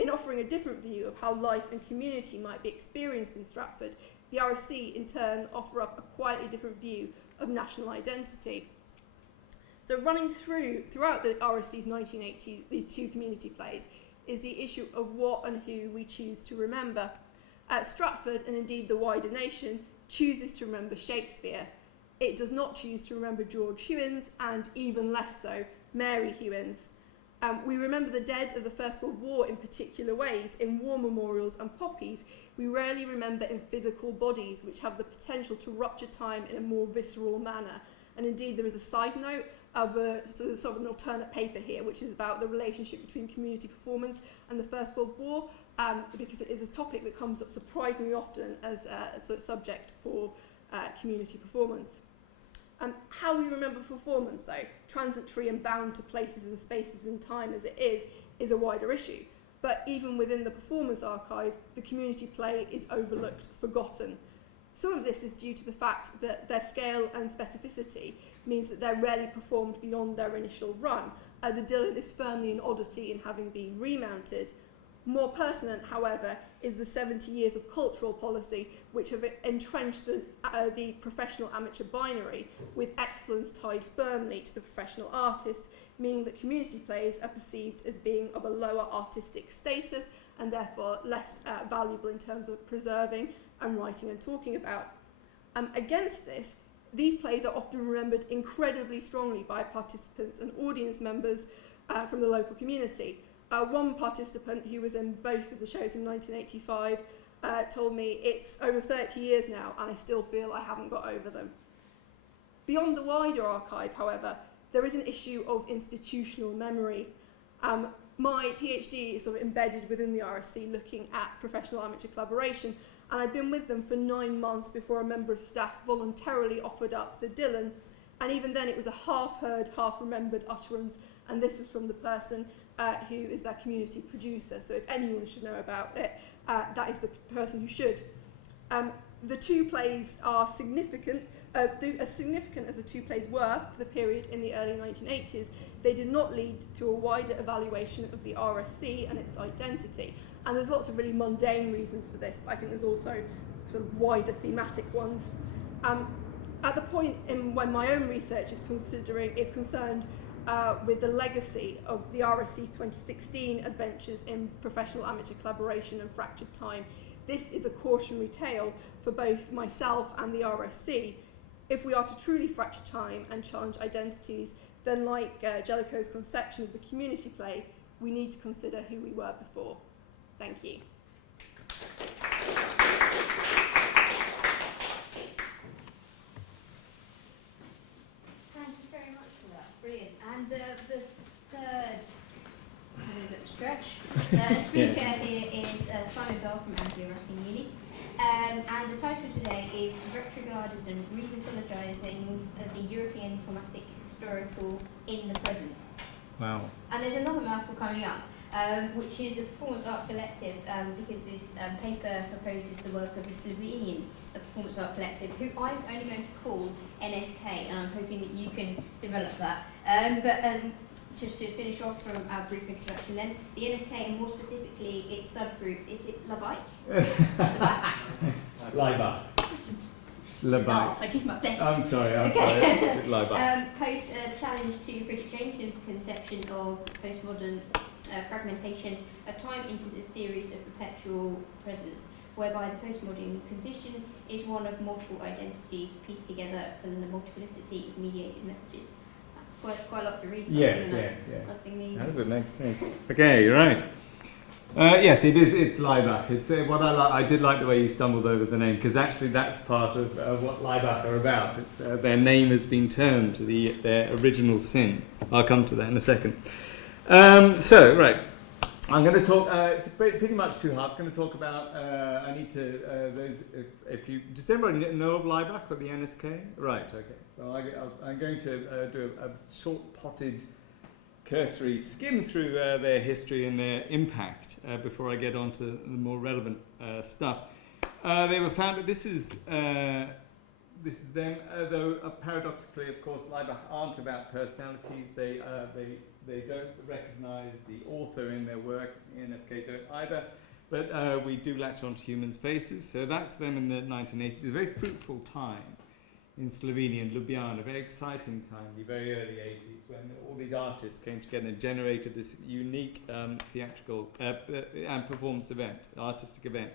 In offering a different view of how life and community might be experienced in Stratford, the RSC in turn offer up a quietly different view of national identity. So running throughout the RSC's 1980s, these two community plays, is the issue of what and who we choose to remember. Stratford, and indeed the wider nation, chooses to remember Shakespeare. It does not choose to remember George Hewins, and even less so, Mary Hewins. We remember the dead of the First World War in particular ways, in war memorials and poppies. We rarely remember in physical bodies, which have the potential to rupture time in a more visceral manner. And indeed, there is a side note of sort of an alternate paper here, which is about the relationship between community performance and the First World War, because it is a topic that comes up surprisingly often as a sort of subject for community performance. How we remember performance, though, transitory and bound to places and spaces and time as it is a wider issue. But even within the performance archive, the community play is overlooked, forgotten. Some of this is due to the fact that their scale and specificity means that they're rarely performed beyond their initial run. The Dillon is firmly an oddity in having been remounted. More pertinent, however, is the 70 years of cultural policy which have entrenched the professional-amateur binary, with excellence tied firmly to the professional artist, meaning that community plays are perceived as being of a lower artistic status and therefore less valuable in terms of preserving and writing and talking about. Against this, these plays are often remembered incredibly strongly by participants and audience members from the local community. One participant who was in both of the shows in 1985 told me, "It's over 30 years now and I still feel I haven't got over them." Beyond the wider archive, however, there is an issue of institutional memory. My PhD is sort of embedded within the RSC, looking at professional amateur collaboration, and I'd been with them for 9 months before a member of staff voluntarily offered up the Dillon, and even then it was a half-heard, half-remembered utterance, and this was from the person who is their community producer. So if anyone should know about it, that is the person who should. The two plays are significant, as significant as the two plays were for the period in the early 1980s. They did not lead to a wider evaluation of the RSC and its identity. And there's lots of really mundane reasons for this, but I think there's also sort of wider thematic ones. At the point when my own research is concerned with the legacy of the RSC's 2016 adventures in professional amateur collaboration and fractured time, this is a cautionary tale for both myself and the RSC. If we are to truly fracture time and challenge identities, then like Jellicoe's conception of the community play, we need to consider who we were before. Thank you. Thank you very much for that. Brilliant. And the third, a little bit of a stretch, speaker here is Simon Bell from Anglia Ruskin Uni. And the title today is Retrogardism, Remythologizing the European Traumatic Historical in the Present. Wow. And there's another mouthful coming up, which is a performance art collective, because this paper proposes the work of the Slovenian performance art collective, who I'm only going to call NSK, and I'm hoping that you can develop that. Just to finish off from our brief introduction then, the NSK, and more specifically its subgroup, is it Labai? Laibach. Laibach. I did my best. I'm sorry. Laibach. Post a challenge to Frederick Jameson's conception of postmodern fragmentation of time into a series of perpetual presence, whereby the postmodern condition is one of multiple identities pieced together from the multiplicity of mediated messages. That's quite a lot to read. Yes. That makes sense. Okay, you're right. Yes, it is. It's Laibach. It's what I did like the way you stumbled over the name, because actually that's part of what Laibach are about. It's their name has been turned to their original sin. I'll come to that in a second. So right, I'm going to talk. It's pretty much two halves. I'm going to talk about. I need to does everybody know of Laibach or the NSK? Right. Okay. So I'm going to do a short potted cursory skim through their history and their impact before I get on to the more relevant stuff. They were founded. This is them. Though paradoxically, of course, Laibach aren't about personalities. They don't recognise the author in their work. NSK don't either. But we do latch onto humans' faces. So that's them in the 1980s. A very fruitful time in Slovenia, in Ljubljana, a very exciting time, the very early 80s, when all these artists came together and generated this unique theatrical and performance event, artistic event.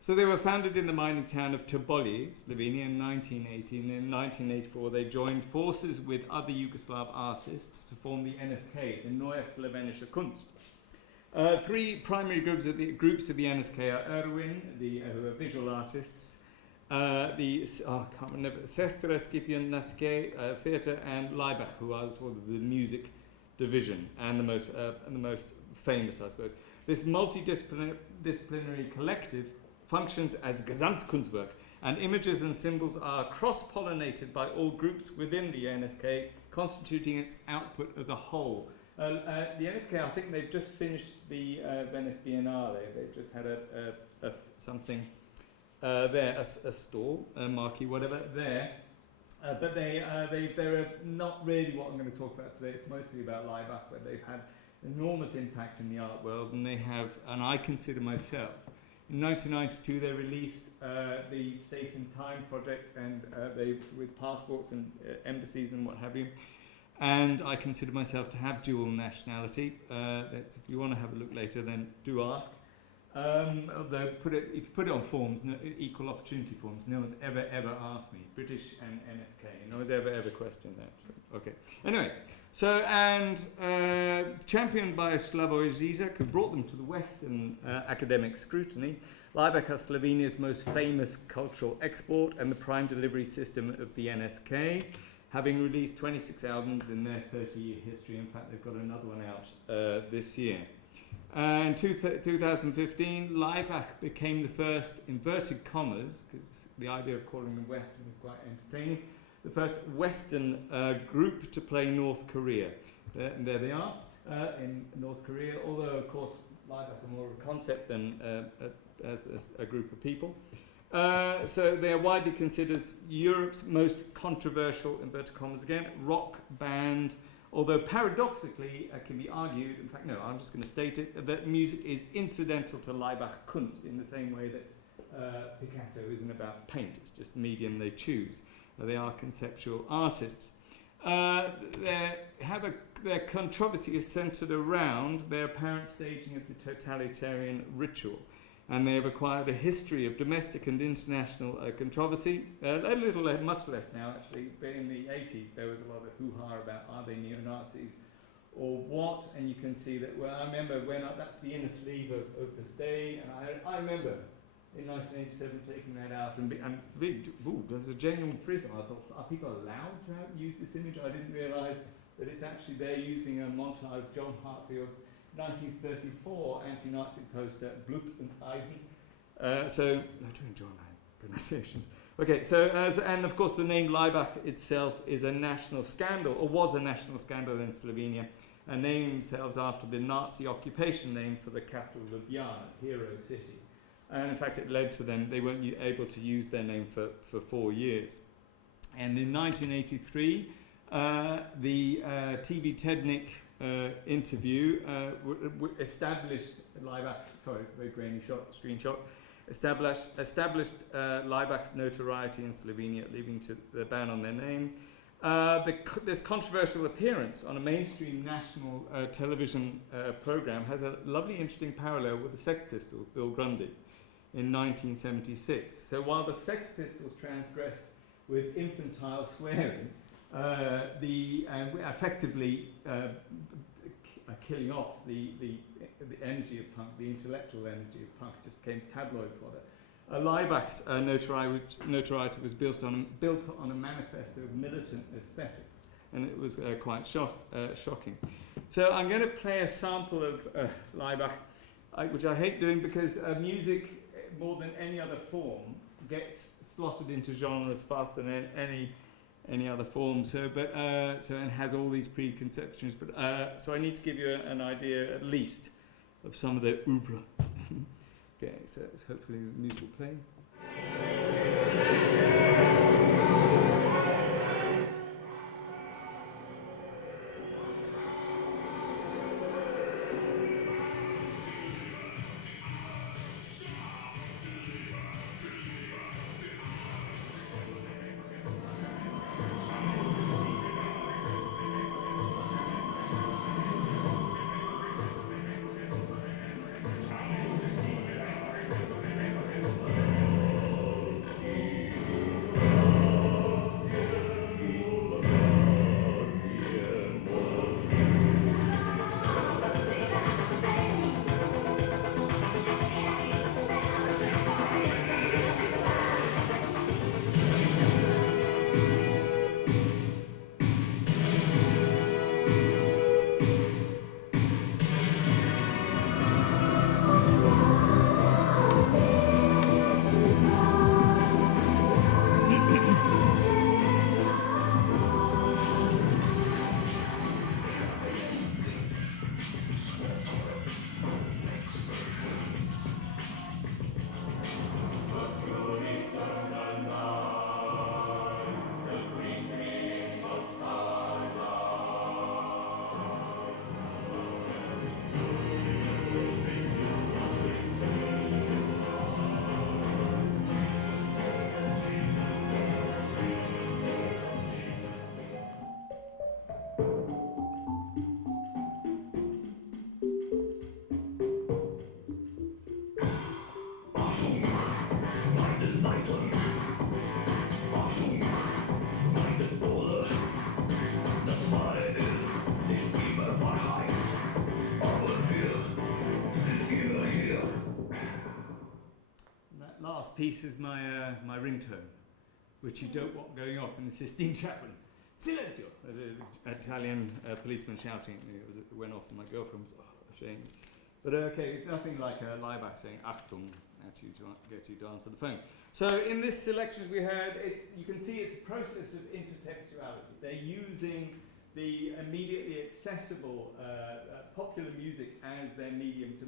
So they were founded in the mining town of Trbovlje, Slovenia, in 1980, and in 1984 they joined forces with other Yugoslav artists to form the NSK, the Neue Slovenische Kunst. Three primary groups of the NSK are Erwin, who are visual artists, Sestra Scipion Naske theatre, and Leibach, who are sort of the music division and the most famous, I suppose. This multidisciplinary collective functions as Gesamtkunstwerk, and images and symbols are cross-pollinated by all groups within the NSK, constituting its output as a whole. The NSK, I think they've just finished the Venice Biennale. They've just had something there, a stall, a marquee, whatever, there. But they're not really what I'm going to talk about today. It's mostly about Leibach, where they've had enormous impact in the art world, and they have, and I consider myself, in 1992 they released the State in Time project, and with passports and embassies and what have you. And I consider myself to have dual nationality. If you want to have a look later, then do ask. Although if you put it on forms, equal opportunity forms, no one's ever asked me, British and NSK, no one's ever questioned that. So, okay. Anyway, so, and championed by Slavoj Zizek, who brought them to the Western academic scrutiny, Leibach are Slovenia's most famous cultural export and the prime delivery system of the NSK, having released 26 albums in their 30-year history. In fact, they've got another one out this year. In 2015, Leibach became the first, inverted commas, because the idea of calling them Western is quite entertaining, the first Western group to play North Korea. And there they are in North Korea, although, of course, Leibach are more of a concept than as a group of people. So they are widely considered Europe's most controversial, inverted commas again, rock band, although paradoxically, it can be argued, in fact, no, I'm just going to state it, that music is incidental to Leibach Kunst in the same way that Picasso isn't about paint, it's just the medium they choose. They are conceptual artists. Their controversy is centered around their apparent staging of the totalitarian ritual. And they have acquired a history of domestic and international controversy, much less now actually, but in the 80s there was a lot of hoo-ha about are they neo-Nazis or what, and you can see that, well, I remember that's the inner sleeve of Opus Dei, and I remember in 1987 taking that out and there's a genuine frism. I thought, are people allowed to use this image? I didn't realise that it's actually they're using a montage of John Hartfield's 1934 anti-Nazi poster, Blut und Eisen. So, I do enjoy my pronunciations. Okay, so, and of course the name Leibach itself is a national scandal, or was a national scandal in Slovenia, and named themselves after the Nazi occupation name for the capital Ljubljana, Hero City. And in fact it led to them, they weren't able to use their name for 4 years. And in 1983, the TV Tednik interview established Leibach's, sorry, it's a very grainy screenshot, established Leibach's notoriety in Slovenia, leading to the ban on their name. This controversial appearance on a mainstream national television program has a lovely, interesting parallel with the Sex Pistols, Bill Grundy, in 1976. So while the Sex Pistols transgressed with infantile swearing, effectively killing off the energy of punk, the intellectual energy of punk, just became tabloid fodder. Leibach's notoriety was built on a manifesto of militant aesthetics, and it was quite shocking. So I'm going to play a sample of Leibach, which I hate doing because music, more than any other form, gets slotted into genres faster than any other form. So and has all these preconceptions. But so I need to give you an idea, at least, of some of their oeuvre. Okay, so hopefully the music will play. That last piece is my my ringtone, which you don't want going off in the Sistine Chapel. Silenzio! The Italian policeman shouting at me. It went off and my girlfriend was ashamed. But okay, nothing like Laibach saying Achtung at you to get you to answer the phone. So in this selection we heard, you can see it's a process of intertextuality. They're using the immediately accessible popular music as their medium to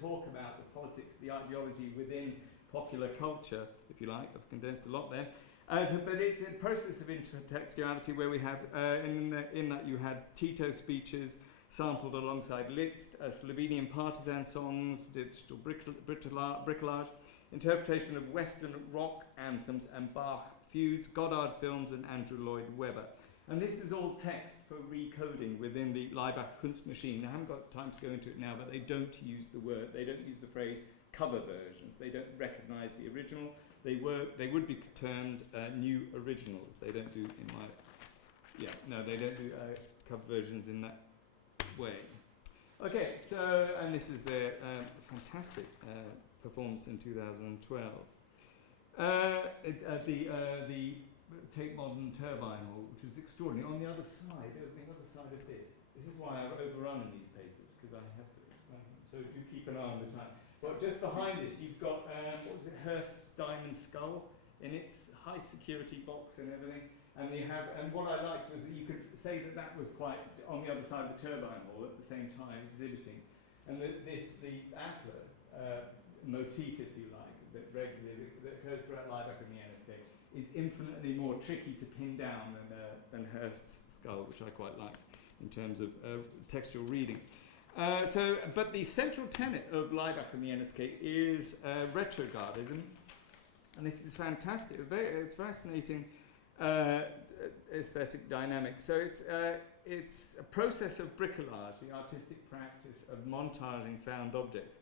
talk about the politics, the ideology within popular culture, if you like. I've condensed a lot there. But it's a process of intertextuality where we have, in that you had Tito speeches sampled alongside Liszt, Slovenian partisan songs, digital bricolage, interpretation of Western rock anthems and Bach fugues, Goddard films and Andrew Lloyd Webber. And this is all text for recoding within the Laibach Kunstmaschine. I haven't got time to go into it now, but they don't use the word, they don't use the phrase cover versions. They don't recognise the original. They would be termed new originals. They don't do they don't do cover versions in that way. Okay, so, and this is their fantastic performance in 2012. The Take Modern Turbine Hall, which was extraordinary, on the other side of this. This is why I've overrun in these papers, because I have to explain them. So do keep an eye on the time. But just behind this, you've got, Hearst's Diamond Skull in its high security box and everything. And what I liked was that you could say that was quite on the other side of the turbine hall at the same time exhibiting. And the antler motif, if you like, that occurs throughout Laibach and the NSK, is infinitely more tricky to pin down than Hearst's skull, which I quite liked in terms of textual reading. But the central tenet of Laibach and the NSK is retrogradism, and this is fantastic. It's fascinating aesthetic dynamic. So it's a process of bricolage, the artistic practice of montaging found objects.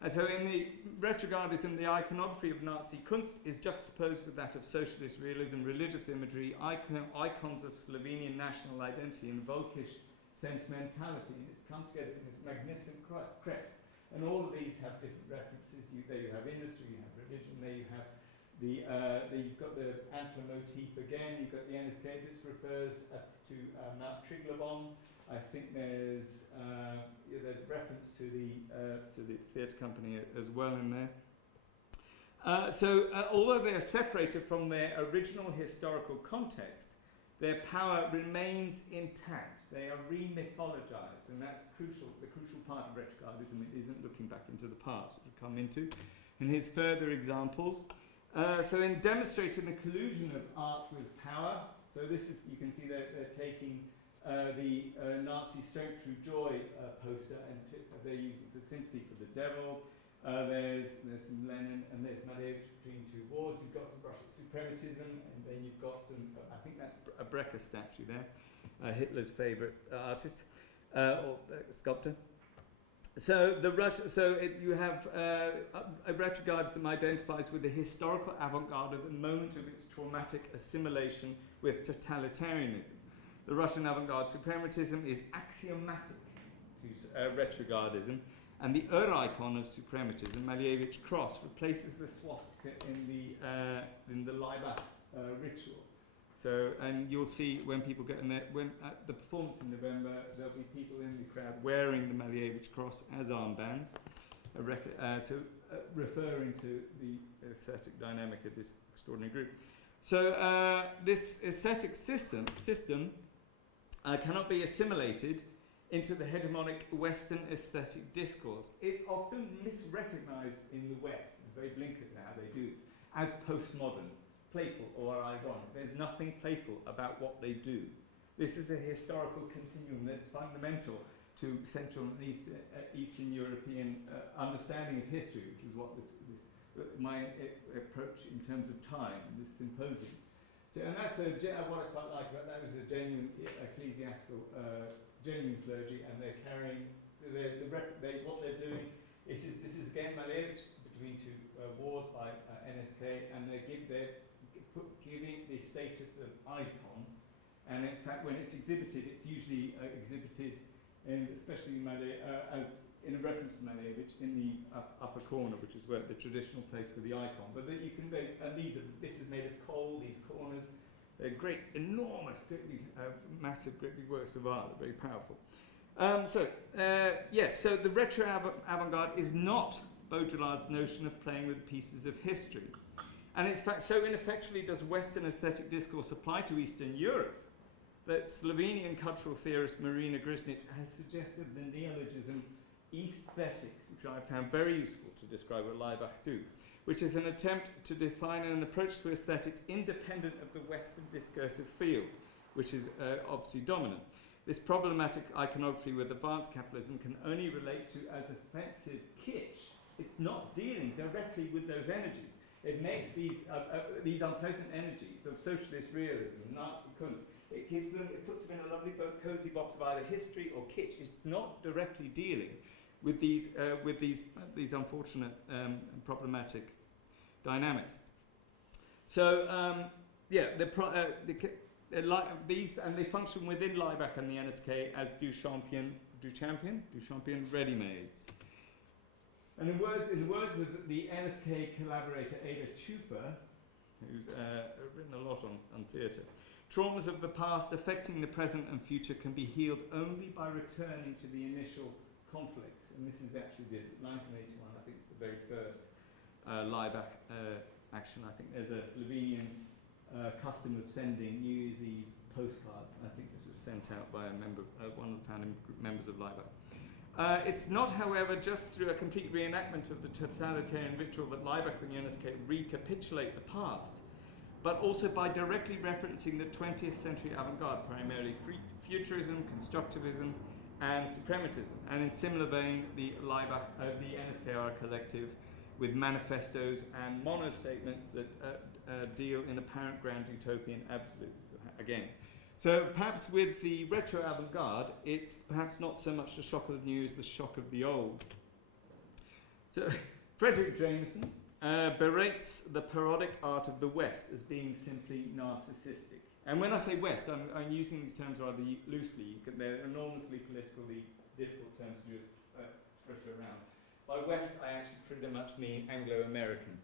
And so in the retrogradism, the iconography of Nazi Kunst is juxtaposed with that of socialist realism, religious imagery, icons of Slovenian national identity, and Volkish sentimentality, and it's come together in this magnificent crest. And all of these have different references. There you have industry, you have religion, there you have you've got the antler motif again, you've got the NSK. This refers to Mount Triglav. I think there's reference to the theatre company as well in there. Although they are separated from their original historical context, their power remains intact. They are re-mythologized, and that's crucial. The crucial part of retrogradism isn't looking back into the past, which we'll come into. And here's further examples. So in demonstrating the collusion of art with power, so this is, you can see they're taking the Nazi Strength Through Joy poster, and they're using it for sympathy for the devil. There's some Lenin, and there's Malevich between two wars. You've got some Russian suprematism, and then you've got some, I think that's a Brecker statue there, Hitler's favourite artist or sculptor. So you have retrogradism identifies with the historical avant-garde at the moment of its traumatic assimilation with totalitarianism. The Russian avant-garde suprematism is axiomatic to retrogradism, and the icon of suprematism, Malevich cross, replaces the swastika in the Laibach ritual. So, and you'll see when people get in there, at the performance in November, there'll be people in the crowd wearing the Malevich cross as armbands, referring to the aesthetic dynamic of this extraordinary group. So this aesthetic system cannot be assimilated into the hegemonic Western aesthetic discourse. It's often misrecognized in the West. It's very blinkered how they do this, as postmodern, playful or ironic. There's nothing playful about what they do. This is a historical continuum that's fundamental to Central and Eastern European understanding of history, which is what my approach in terms of time, this symposium. So, and that's what I quite like about that was a genuine ecclesiastical, genuine clergy, and they're carrying what they're doing. This is again Malevich between two wars by NSK, and they're giving the status of icon. And in fact, when it's exhibited, it's usually exhibited, especially in Malay, as in a reference to Malevich in the upper corner, which is where the traditional place for the icon. But then you can make, and this is made of coal. These corners, they're great, enormous, great big, massive, great big works of art. They're very powerful. Yes. So the retro avant-garde is not Baudelaire's notion of playing with pieces of history, and in fact, so ineffectually does Western aesthetic discourse apply to Eastern Europe that Slovenian cultural theorist Marina Grisnic has suggested the neologism aesthetics, which I found very useful to describe what Laibach do, which is an attempt to define an approach to aesthetics independent of the Western discursive field, which is obviously dominant. This problematic iconography with advanced capitalism can only relate to as offensive kitsch. It's not dealing directly with those energies. It makes these unpleasant energies of socialist realism, Nazi Kunst. It puts them in a lovely cozy box of either history or kitsch. It's not directly dealing with these unfortunate problematic dynamics. So these and they function within Laibach and the NSK as Duchampian ready-mades. And in the words of the NSK collaborator Ada Chufa, who's written a lot on theatre, traumas of the past affecting the present and future can be healed only by returning to the initial conflicts. And this is actually this 1981, I think it's the very first Laibach action. I think there's a Slovenian custom of sending New Year's Eve postcards. I think this was sent out by one of the founding members of Laibach. It's not, however, just through a complete reenactment of the totalitarian ritual that Laibach and the NSK recapitulate the past, but also by directly referencing the 20th century avant-garde, primarily futurism, constructivism, and suprematism. And in similar vein, the NSK are a collective with manifestos and mono-statements that deal in apparent grand utopian absolutes, again. So perhaps with the retro avant-garde, it's perhaps not so much the shock of the new as the shock of the old. So Frederick Jameson berates the parodic art of the West as being simply narcissistic. And when I say West, I'm using these terms rather loosely. They're enormously politically difficult terms to just stretch around. By West, I actually pretty much mean Anglo-American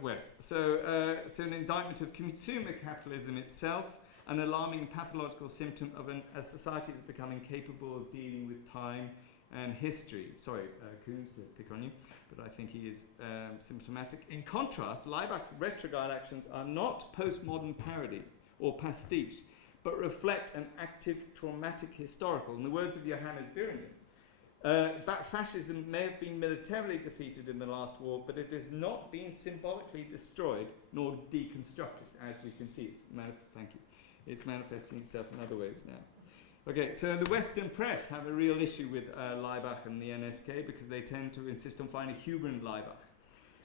West. So it's an indictment of consumer capitalism itself, an alarming pathological symptom of a society is becoming capable of dealing with time and history. Sorry, Koons, to pick on you, but I think he is symptomatic. In contrast, Laibach's retrograde actions are not postmodern parody or pastiche, but reflect an active, traumatic historical. In the words of Johannes Beringer, fascism may have been militarily defeated in the last war, but it has not been symbolically destroyed nor deconstructed, as we can see. It's manifesting itself in other ways now. Okay, so the Western press have a real issue with Laibach and the NSK because they tend to insist on finding humour in Laibach.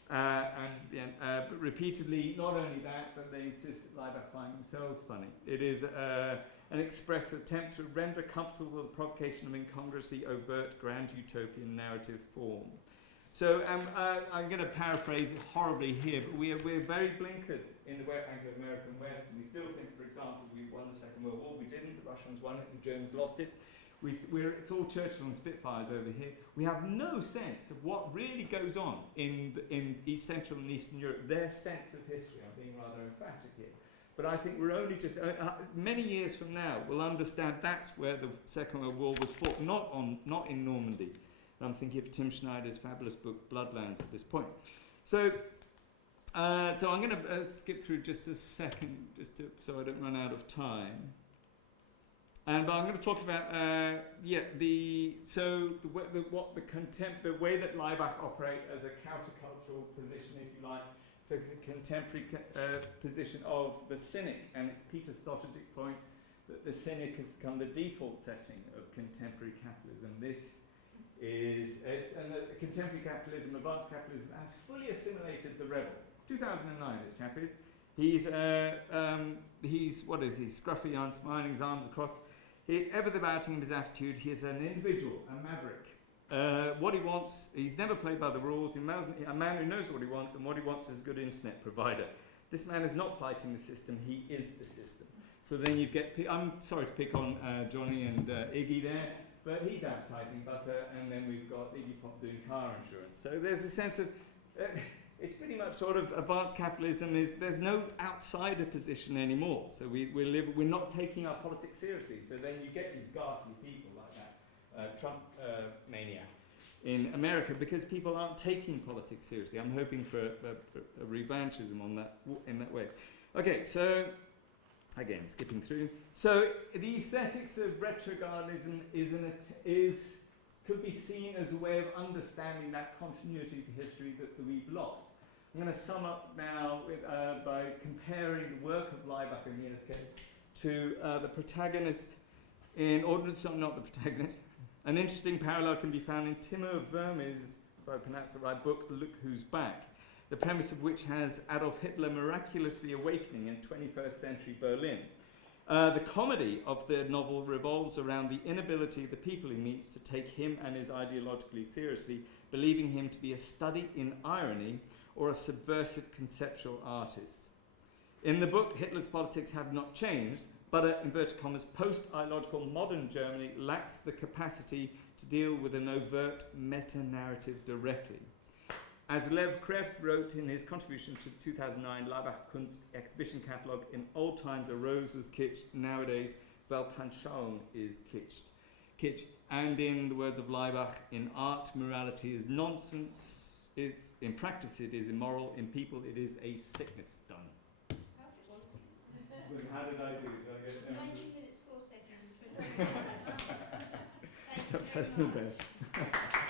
But repeatedly, not only that, but they insist that Laibach find themselves funny. It is an express attempt to render comfortable the provocation of incongruously overt grand utopian narrative form. So I'm going to paraphrase it horribly here, but we're very blinkered in the Anglo-American West, and we still think, for example, we won the Second World War. We didn't. The Russians won it, and the Germans lost it. It's all Churchill and Spitfires over here. We have no sense of what really goes on in East Central and Eastern Europe. Their sense of history. I'm being rather emphatic here, but I think we're only just many years from now we'll understand that's where the Second World War was fought, not in Normandy. I'm thinking of Tim Schneider's fabulous book Bloodlands at this point. So I'm going to skip through just a second, so I don't run out of time. But I'm going to talk about the way that Laibach operate as a countercultural position, if you like, for the contemporary position of the cynic, and it's Peter Sloterdijk's point that the cynic has become the default setting of contemporary capitalism. Contemporary capitalism, advanced capitalism, has fully assimilated the rebel. 2009, this chap is. He's what is he? Scruffy, unsmiling, his arms across. Ever the bouting of his attitude, he is an individual, a maverick, What he wants, he's never played by the rules. A man who knows what he wants, and what he wants is a good internet provider. This man is not fighting the system, he is the system. So then you get, I'm sorry to pick on Johnny and Iggy there, but he's advertising butter, and then we've got Iggy Pop doing car insurance. So there's a sense of, it's pretty much sort of advanced capitalism there's no outsider position anymore. So we're not taking our politics seriously. So then you get these ghastly people like that Trump maniac in America, because people aren't taking politics seriously. I'm hoping for a revanchism on that in that way. Okay, so again, skipping through. So the aesthetics of retrogradism could be seen as a way of understanding that continuity of history that we've lost. I'm going to sum up now by comparing the work of Leibach in the Escape to the protagonist in Ordinance, not the protagonist. An interesting parallel can be found in Timo Verme's, if I pronounce it right, book Look Who's Back, the premise of which has Adolf Hitler miraculously awakening in 21st century Berlin. The comedy of the novel revolves around the inability of the people he meets to take him and his ideologically seriously, believing him to be a study in irony or a subversive conceptual artist. In the book, Hitler's politics have not changed, but inverted commas, post-ideological modern Germany lacks the capacity to deal with an overt meta-narrative directly. As Lev Kreft wrote in his contribution to the 2009 Leibach Kunst exhibition catalogue, in old times a rose was kitsch, nowadays Weltanschauung is kitsch. And in the words of Leibach, in art morality is nonsense, in practice it is immoral, in people it is a sickness done. How did I do? Did I get 19 minutes, 4 seconds. Thank you very much. personal best?